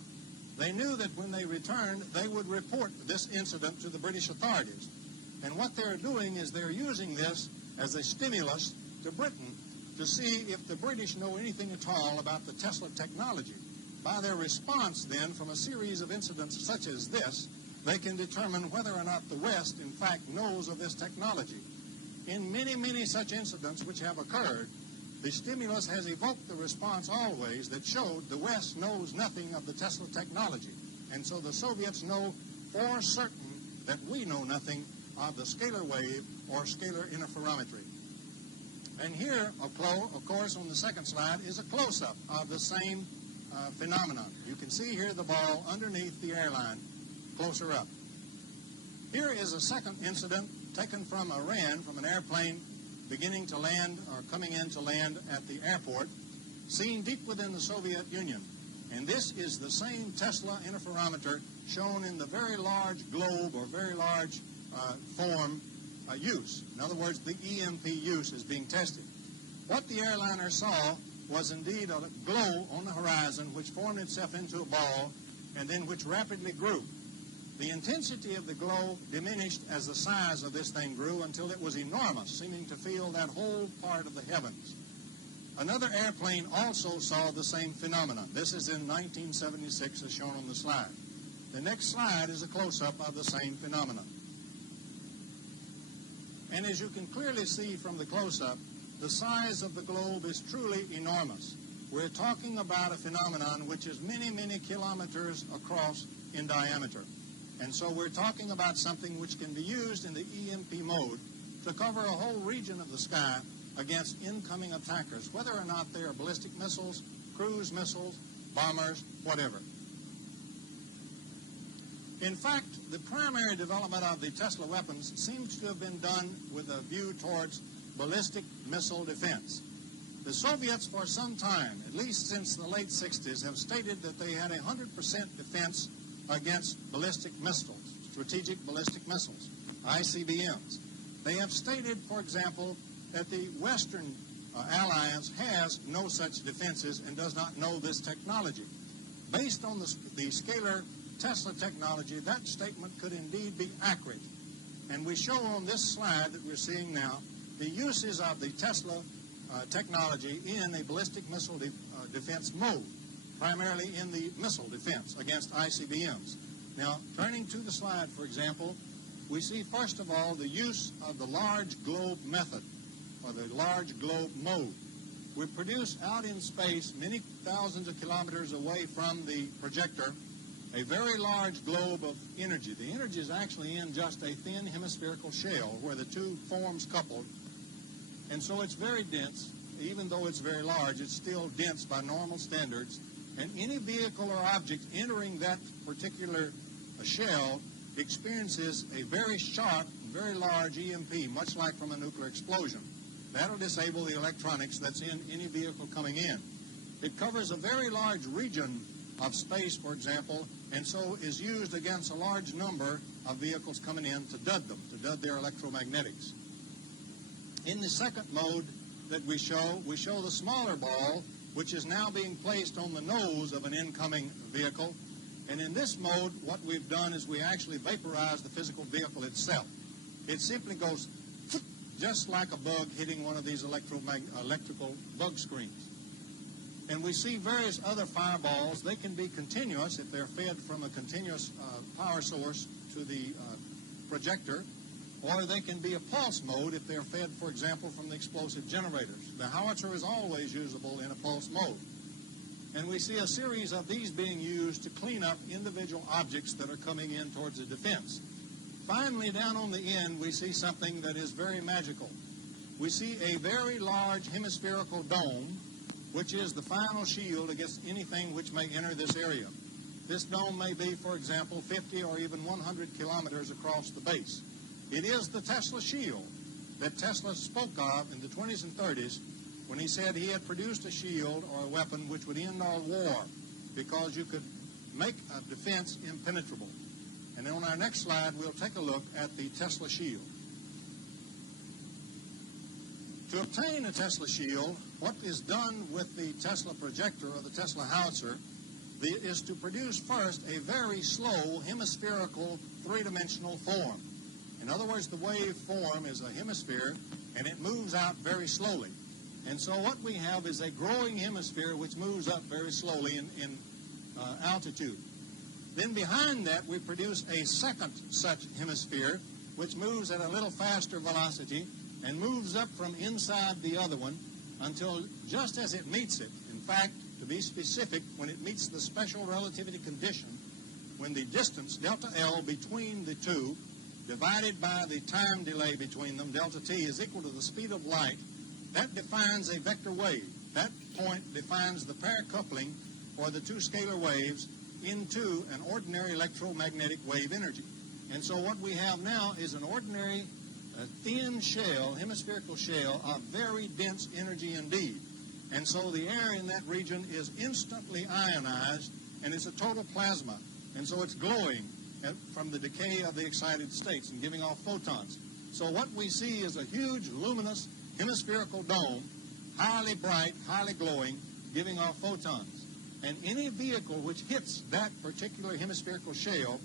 They knew that when they returned, they would report this incident to the British authorities. And what they're doing is they're using this as a stimulus to Britain to see if the British know anything at all about the Tesla technology. By their response, then, from a series of incidents such as this, they can determine whether or not the West, in fact, knows of this technology. In many, many such incidents which have occurred, the stimulus has evoked the response always that showed the West knows nothing of the Tesla technology. And so the Soviets know for certain that we know nothing of the scalar wave or scalar interferometry. And here, of course, on the second slide is a close-up of the same phenomenon. You can see here the ball underneath the airline, closer up. Here is a second incident taken from Iran, from an airplane beginning to land or coming in to land at the airport, seen deep within the Soviet Union. And this is the same Tesla interferometer shown in the very large globe or very large form use. In other words, the EMP use is being tested. What the airliner saw was indeed a glow on the horizon which formed itself into a ball and then which rapidly grew. The intensity of the glow diminished as the size of this thing grew until it was enormous, seeming to fill that whole part of the heavens. Another airplane also saw the same phenomenon. This is in 1976, as shown on the slide. The next slide is a close-up of the same phenomenon. And as you can clearly see from the close-up, the size of the globe is truly enormous. We're talking about a phenomenon which is many, many kilometers across in diameter. And so we're talking about something which can be used in the EMP mode to cover a whole region of the sky against incoming attackers, whether or not they are ballistic missiles, cruise missiles, bombers, whatever. In fact, the primary development of the Tesla weapons seems to have been done with a view towards ballistic missile defense. The Soviets, for some time, at least since the late 60s, have stated that they had 100% defense against ballistic missiles, strategic ballistic missiles, ICBMs. They have stated, for example, that the Western alliance has no such defenses and does not know this technology. Based on the scalar Tesla technology, that statement could indeed be accurate. And we show on this slide that we're seeing now the uses of the Tesla technology in a ballistic missile defense mode, primarily in the missile defense against ICBMs. Now, turning to the slide, for example, we see, first of all, the use of the large globe method, or the large globe mode. We produce out in space, many thousands of kilometers away from the projector, a very large globe of energy. The energy is actually in just a thin hemispherical shell where the two forms coupled. And so it's very dense. Even though it's very large, it's still dense by normal standards. And any vehicle or object entering that particular shell experiences a very sharp, very large EMP, much like from a nuclear explosion. That'll disable the electronics that's in any vehicle coming in. It covers a very large region of space, for example, and so is used against a large number of vehicles coming in to dud them, to dud their electromagnetics. In the second mode that we show the smaller ball, which is now being placed on the nose of an incoming vehicle. And in this mode, what we've done is we actually vaporize the physical vehicle itself. It simply goes just like a bug hitting one of these electrical bug screens. And we see various other fireballs. They can be continuous if they're fed from a continuous power source to the projector, or they can be a pulse mode if they're fed, for example, from the explosive generators. The howitzer is always usable in a pulse mode. And we see a series of these being used to clean up individual objects that are coming in towards the defense. Finally, down on the end, we see something that is very magical. We see a very large hemispherical dome, which is the final shield against anything which may enter this area. This dome may be, for example, 50 or even 100 kilometers across the base. It is the Tesla shield that Tesla spoke of in the 20s and 30s when he said he had produced a shield or a weapon which would end all war, because you could make a defense impenetrable. And then on our next slide, we'll take a look at the Tesla shield. To obtain a Tesla shield, what is done with the Tesla projector or the Tesla howitzer is to produce first a very slow hemispherical three-dimensional form. In other words, the wave form is a hemisphere, and it moves out very slowly. And so what we have is a growing hemisphere which moves up very slowly in altitude. Then behind that, we produce a second such hemisphere which moves at a little faster velocity and moves up from inside the other one until just as it meets it. In fact, to be specific, when it meets the special relativity condition, when the distance, delta L, between the two, divided by the time delay between them, delta T, is equal to the speed of light, that defines a vector wave. That point defines the pair coupling for the two scalar waves into an ordinary electromagnetic wave energy. And so what we have now is an ordinary thin shell, hemispherical shell, of very dense energy indeed. And so the air in that region is instantly ionized, and it's a total plasma. And so it's glowing from the decay of the excited states and giving off photons. So what we see is a huge, luminous, hemispherical dome, highly bright, highly glowing, giving off photons. And any vehicle which hits that particular hemispherical shell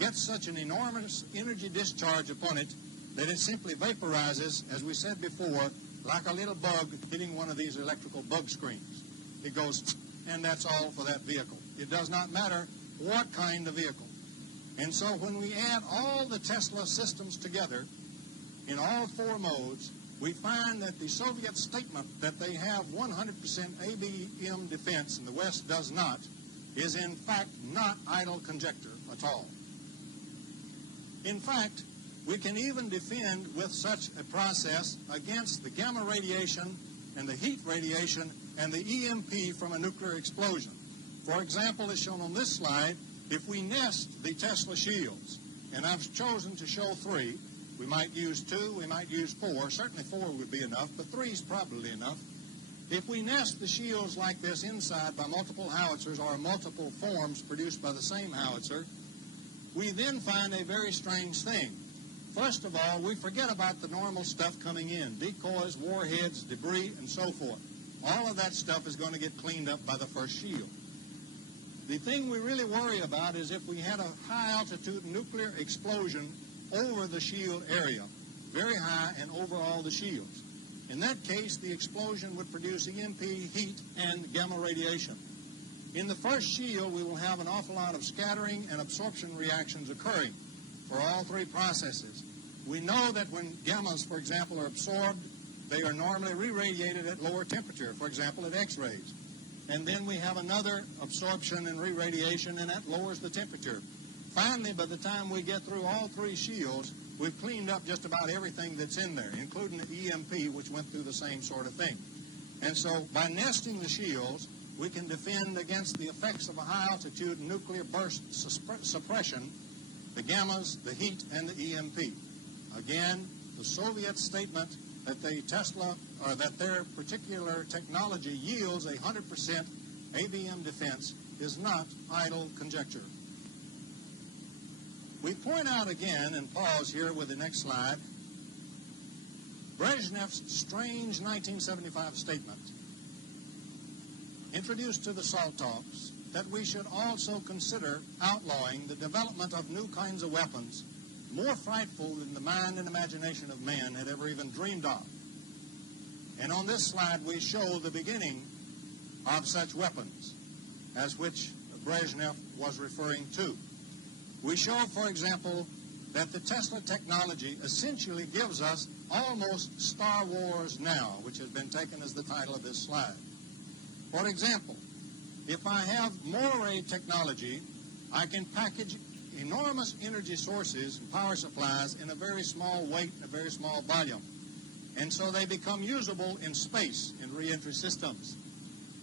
gets such an enormous energy discharge upon it that it simply vaporizes, as we said before, like a little bug hitting one of these electrical bug screens. It goes, and that's all for that vehicle. It does not matter what kind of vehicle. And so when we add all the Tesla systems together in all four modes, we find that the Soviet statement that they have 100% ABM defense and the West does not is in fact not idle conjecture at all. In fact, we can even defend with such a process against the gamma radiation and the heat radiation and the EMP from a nuclear explosion. For example, as shown on this slide, if we nest the Tesla shields, and I've chosen to show 3, we might use 2, we might use 4, certainly 4 would be enough, but 3 is probably enough. If we nest the shields like this inside by multiple howitzers or multiple forms produced by the same howitzer, we then find a very strange thing. First of all, we forget about the normal stuff coming in, decoys, warheads, debris, and so forth. All of that stuff is going to get cleaned up by the first shield. The thing we really worry about is if we had a high-altitude nuclear explosion over the shield area, very high and over all the shields. In that case, the explosion would produce EMP, heat, and gamma radiation. In the first shield, we will have an awful lot of scattering and absorption reactions occurring for all 3 processes. We know that when gammas, for example, are absorbed, they are normally re-radiated at lower temperature, for example, at X-rays. And then we have another absorption and re-radiation, and that lowers the temperature. Finally, by the time we get through all 3 shields, we've cleaned up just about everything that's in there, including the EMP, which went through the same sort of thing. And so by nesting the shields, we can defend against the effects of a high-altitude nuclear burst suppression, the gammas, the heat, and the EMP. Again, the Soviet statement that that their particular technology yields 100% ABM defense is not idle conjecture. We point out again, and pause here with the next slide, Brezhnev's strange 1975 statement, introduced to the SALT talks, that we should also consider outlawing the development of new kinds of weapons more frightful than the mind and imagination of man had ever even dreamed of. And on this slide, we show the beginning of such weapons, as which Brezhnev was referring to. We show, for example, that the Tesla technology essentially gives us almost Star Wars now, which has been taken as the title of this slide. For example, if I have Moray technology, I can package enormous energy sources and power supplies in a very small weight and a very small volume. And so they become usable in space in reentry systems.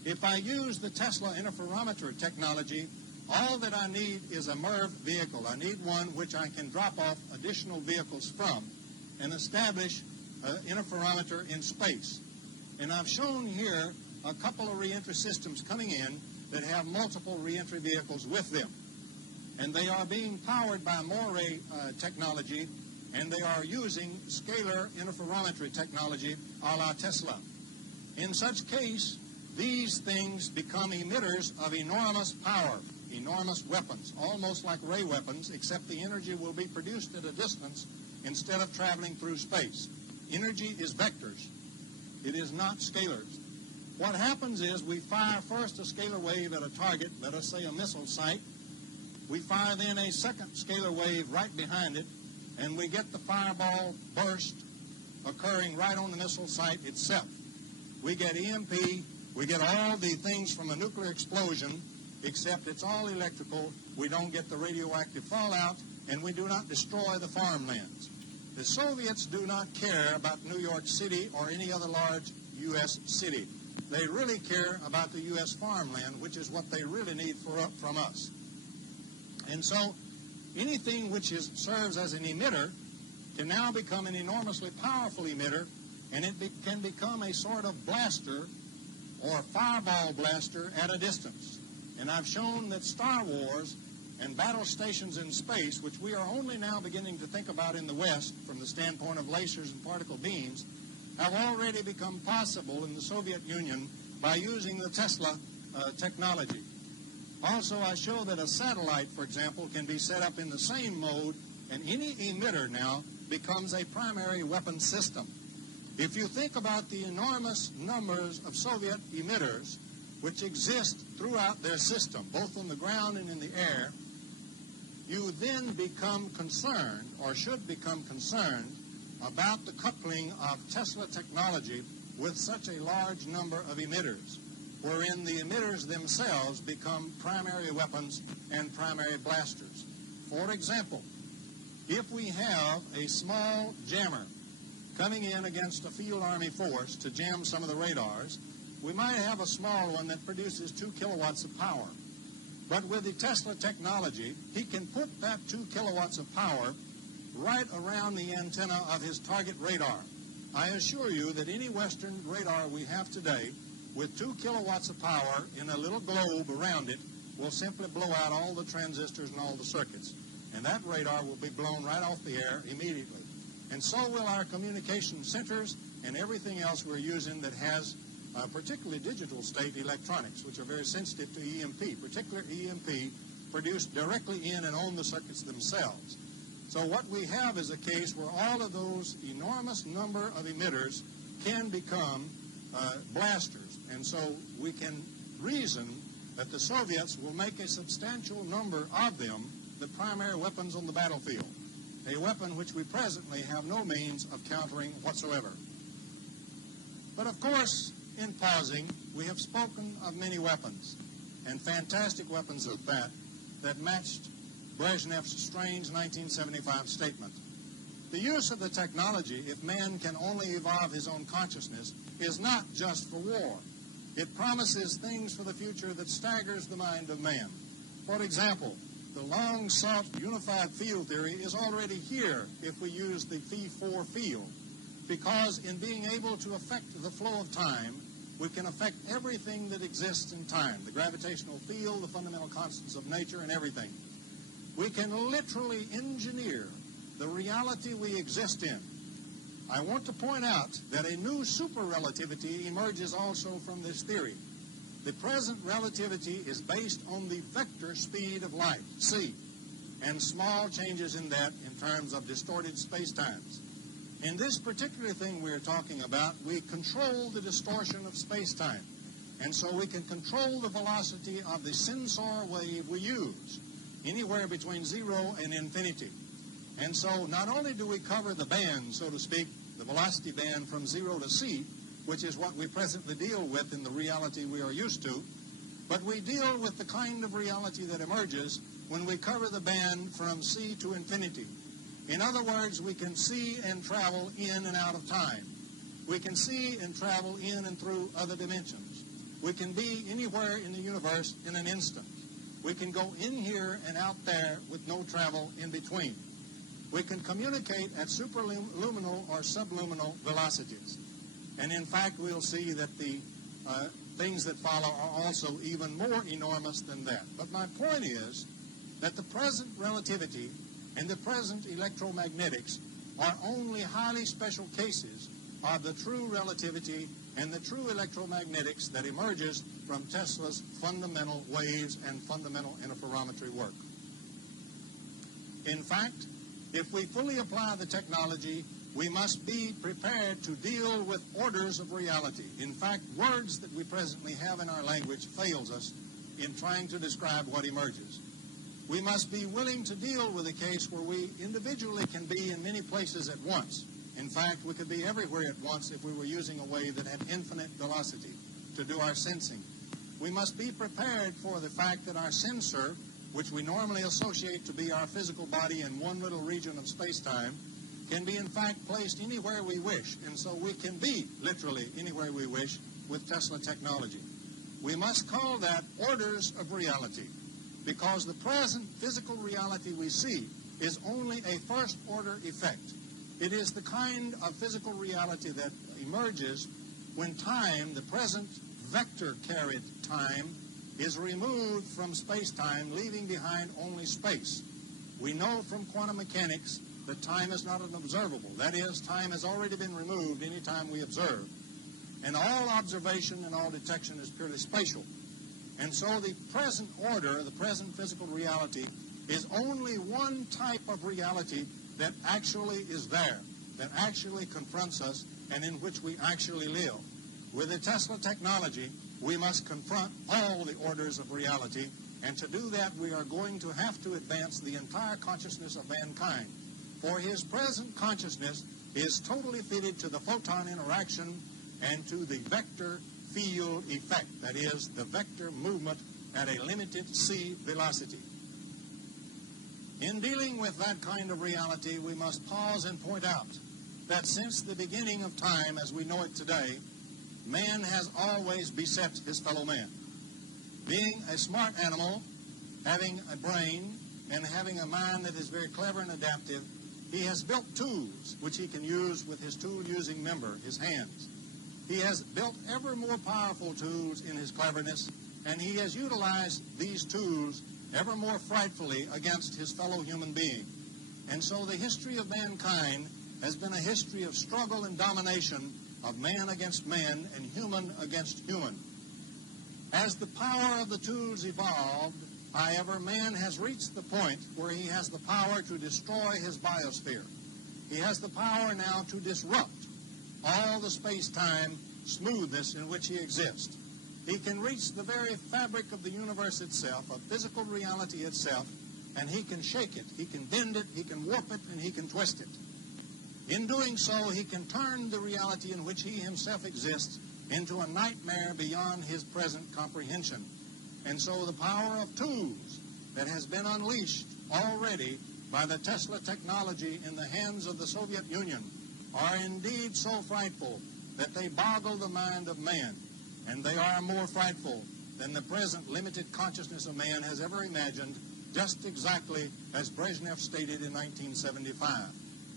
If I use the Tesla interferometer technology, all that I need is a MIRV vehicle. I need one which I can drop off additional vehicles from and establish an interferometer in space. And I've shown here a couple of reentry systems coming in that have multiple reentry vehicles with them. And they are being powered by Moray technology, and they are using scalar interferometry technology a la Tesla. In such case, these things become emitters of enormous power, enormous weapons, almost like ray weapons, except the energy will be produced at a distance instead of traveling through space. Energy is vectors. It is not scalars. What happens is we fire first a scalar wave at a target, let us say a missile site. We fire then a second scalar wave right behind it, and we get the fireball burst occurring right on the missile site itself. We get EMP, we get all the things from a nuclear explosion, except it's all electrical. We don't get the radioactive fallout, and we do not destroy the farmlands. The Soviets do not care about New York City or any other large U.S. city. They really care about the U.S. farmland, which is what they really need from us. And so anything which serves as an emitter can now become an enormously powerful emitter, and it can become a sort of blaster or fireball blaster at a distance. And I've shown that Star Wars and battle stations in space, which we are only now beginning to think about in the West from the standpoint of lasers and particle beams, have already become possible in the Soviet Union by using the Tesla technology. Also, I show that a satellite, for example, can be set up in the same mode, and any emitter now becomes a primary weapon system. If you think about the enormous numbers of Soviet emitters which exist throughout their system, both on the ground and in the air, you then become concerned, or should become concerned, about the coupling of Tesla technology with such a large number of emitters, wherein the emitters themselves become primary weapons and primary blasters. For example, if we have a small jammer coming in against a field army force to jam some of the radars, we might have a small one that produces 2 kilowatts of power. But with the Tesla technology, he can put that 2 kilowatts of power right around the antenna of his target radar. I assure you that any Western radar we have today with 2 kilowatts of power in a little globe around it will simply blow out all the transistors and all the circuits. And that radar will be blown right off the air immediately. And so will our communication centers and everything else we're using that has particularly digital state electronics, which are very sensitive to EMP, particularly EMP produced directly in and on the circuits themselves. So what we have is a case where all of those enormous number of emitters can become blasters. And so we can reason that the Soviets will make a substantial number of them the primary weapons on the battlefield, a weapon which we presently have no means of countering whatsoever. But of course, in pausing, we have spoken of many weapons, and fantastic weapons at that, that matched Brezhnev's strange 1975 statement. The use of the technology, if man can only evolve his own consciousness, is not just for war. It promises things for the future that staggers the mind of man. For example, the long-sought unified field theory is already here if we use the phi-4 field, because in being able to affect the flow of time, we can affect everything that exists in time, the gravitational field, the fundamental constants of nature, and everything. We can literally engineer the reality we exist in. I want to point out that a new super-relativity emerges also from this theory. The present relativity is based on the vector speed of light, c, and small changes in that in terms of distorted space-times. In this particular thing we're talking about, we control the distortion of space-time. And so we can control the velocity of the sensor wave we use, anywhere between 0 and infinity. And so not only do we cover the band, so to speak, the velocity band from 0 to c, which is what we presently deal with in the reality we are used to, but we deal with the kind of reality that emerges when we cover the band from c to infinity. In other words, we can see and travel in and out of time. We can see and travel in and through other dimensions. We can be anywhere in the universe in an instant. We can go in here and out there with no travel in between. We can communicate at superluminal or subluminal velocities. And in fact, we'll see that the things that follow are also even more enormous than that. But my point is that the present relativity and the present electromagnetics are only highly special cases of the true relativity and the true electromagnetics that emerges from Tesla's fundamental waves and fundamental interferometry work. In fact, if we fully apply the technology, we must be prepared to deal with orders of reality. In fact, words that we presently have in our language fails us in trying to describe what emerges. We must be willing to deal with a case where we individually can be in many places at once. In fact, we could be everywhere at once if we were using a wave that had infinite velocity to do our sensing. We must be prepared for the fact that our sensor, which we normally associate to be our physical body in one little region of space-time, can be in fact placed anywhere we wish, and so we can be literally anywhere we wish with Tesla technology. We must call that orders of reality, because the present physical reality we see is only a first-order effect. It is the kind of physical reality that emerges when time, the present vector-carried time, is removed from space-time, leaving behind only space. We know from quantum mechanics that time is not an observable. That is, time has already been removed any time we observe. And all observation and all detection is purely spatial. And so the present order, the present physical reality, is only one type of reality that actually is there, that actually confronts us, and in which we actually live. With the Tesla technology, we must confront all the orders of reality, and to do that we are going to have to advance the entire consciousness of mankind. For his present consciousness is totally fitted to the photon interaction and to the vector field effect, that is, the vector movement at a limited c velocity. In dealing with that kind of reality, we must pause and point out that since the beginning of time as we know it today, man has always beset his fellow man. Being a smart animal, having a brain, and having a mind that is very clever and adaptive, he has built tools which he can use with his tool-using member, his hands. He has built ever more powerful tools in his cleverness, and he has utilized these tools ever more frightfully against his fellow human being. And so the history of mankind has been a history of struggle and domination of man against man and human against human. As the power of the tools evolved, however, man has reached the point where he has the power to destroy his biosphere. He has the power now to disrupt all the space-time smoothness in which he exists. He can reach the very fabric of the universe itself, of physical reality itself, and he can shake it, he can bend it, he can warp it, and he can twist it. In doing so, he can turn the reality in which he himself exists into a nightmare beyond his present comprehension. And so the power of tools that has been unleashed already by the Tesla technology in the hands of the Soviet Union are indeed so frightful that they boggle the mind of man, and they are more frightful than the present limited consciousness of man has ever imagined, just exactly as Brezhnev stated in 1975.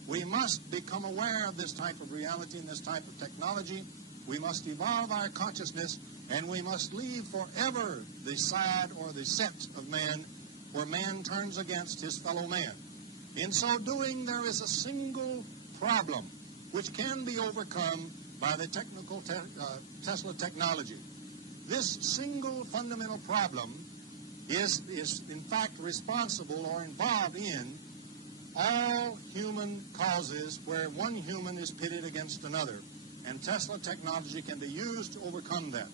We must become aware of this type of reality and this type of technology. We must evolve our consciousness, and we must leave forever the side or the set of man where man turns against his fellow man. In so doing, there is a single problem which can be overcome by the technical Tesla technology. This single fundamental problem is in fact responsible or involved in all human causes where one human is pitted against another, and Tesla technology can be used to overcome that.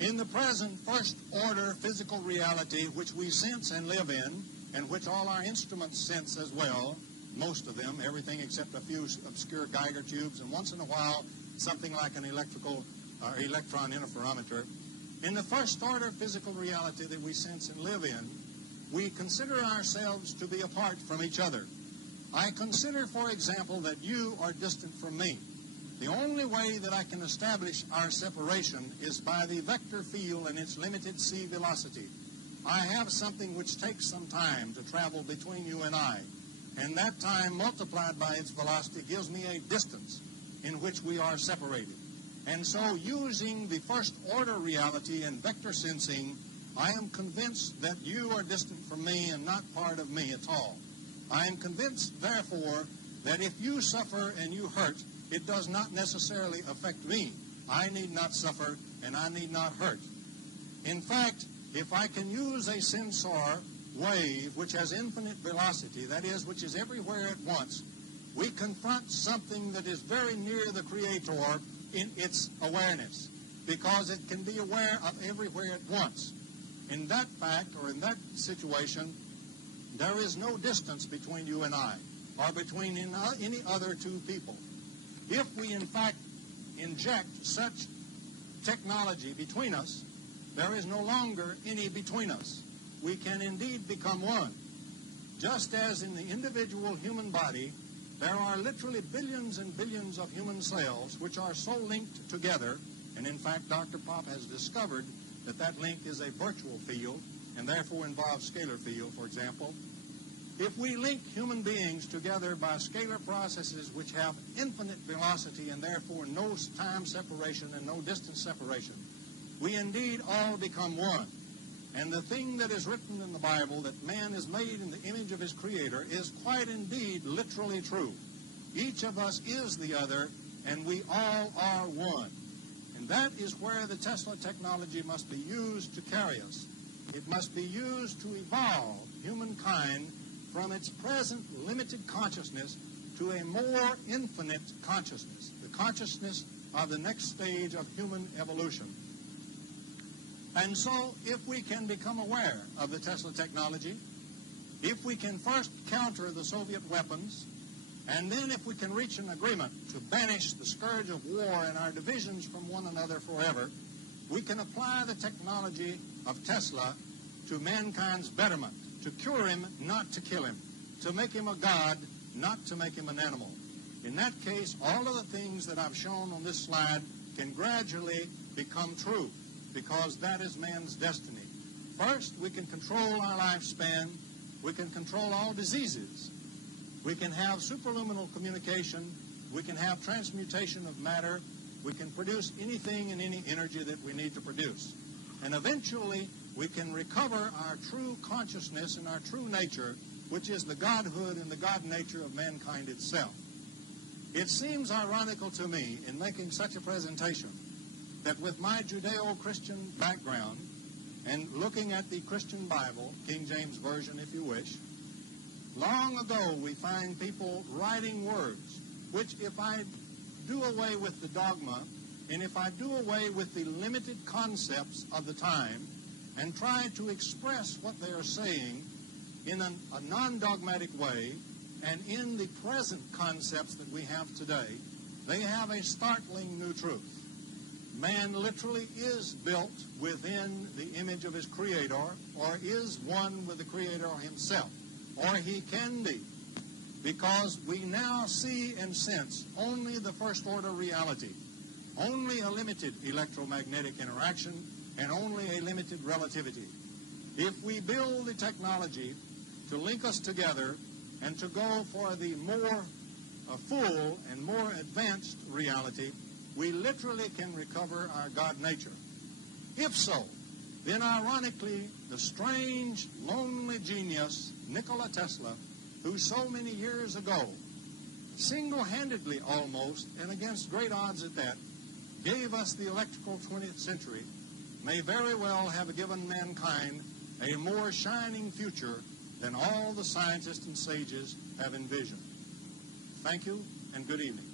In the present first-order physical reality which we sense and live in, and which all our instruments sense as well, most of them, everything except a few obscure Geiger tubes, and once in a while something like an electrical or electron interferometer. In the first-order physical reality that we sense and live in, we consider ourselves to be apart from each other. I consider, for example, that you are distant from me. The only way that I can establish our separation is by the vector field and its limited c velocity. I have something which takes some time to travel between you and I, and that time multiplied by its velocity gives me a distance in which we are separated. And so, using the first order reality and vector sensing, I am convinced that you are distant from me and not part of me at all. I am convinced, therefore, that if you suffer and you hurt, it does not necessarily affect me. I need not suffer and I need not hurt. In fact, if I can use a sensor wave which has infinite velocity, that is, which is everywhere at once, we confront something that is very near the Creator in its awareness, because it can be aware of everywhere at once. In that fact, or in that situation, there is no distance between you and I, or between any other two people. If we, in fact, inject such technology between us, there is no longer any between us. We can indeed become one. Just as in the individual human body, there are literally billions and billions of human cells which are so linked together, and in fact, Dr. Pop has discovered that that link is a virtual field and therefore involves scalar field, for example. If we link human beings together by scalar processes which have infinite velocity and therefore no time separation and no distance separation, we indeed all become one. And the thing that is written in the Bible, that man is made in the image of his Creator, is quite indeed literally true. Each of us is the other, and we all are one. And that is where the Tesla technology must be used to carry us. It must be used to evolve humankind from its present limited consciousness to a more infinite consciousness, the consciousness of the next stage of human evolution. And so, if we can become aware of the Tesla technology, if we can first counter the Soviet weapons, and then if we can reach an agreement to banish the scourge of war and our divisions from one another forever, we can apply the technology of Tesla to mankind's betterment, to cure him, not to kill him, to make him a god, not to make him an animal. In that case, all of the things that I've shown on this slide can gradually become true, because that is man's destiny. First, we can control our lifespan. We can control all diseases. We can have superluminal communication. We can have transmutation of matter. We can produce anything and any energy that we need to produce. And eventually, we can recover our true consciousness and our true nature, which is the godhood and the God nature of mankind itself. It seems ironical to me in making such a presentation that with my Judeo-Christian background and looking at the Christian Bible, King James Version if you wish, long ago we find people writing words which, if I do away with the dogma and if I do away with the limited concepts of the time and try to express what they are saying in a non-dogmatic way and in the present concepts that we have today, they have a startling new truth. Man literally is built within the image of his Creator, or is one with the Creator himself, or he can be, because we now see and sense only the first order reality, only a limited electromagnetic interaction, and only a limited relativity. If we build the technology to link us together and to go for the more full and more advanced reality, we literally can recover our God nature. If so, then ironically, the strange, lonely genius, Nikola Tesla, who so many years ago, single-handedly almost, and against great odds at that, gave us the electrical 20th century, may very well have given mankind a more shining future than all the scientists and sages have envisioned. Thank you, and good evening.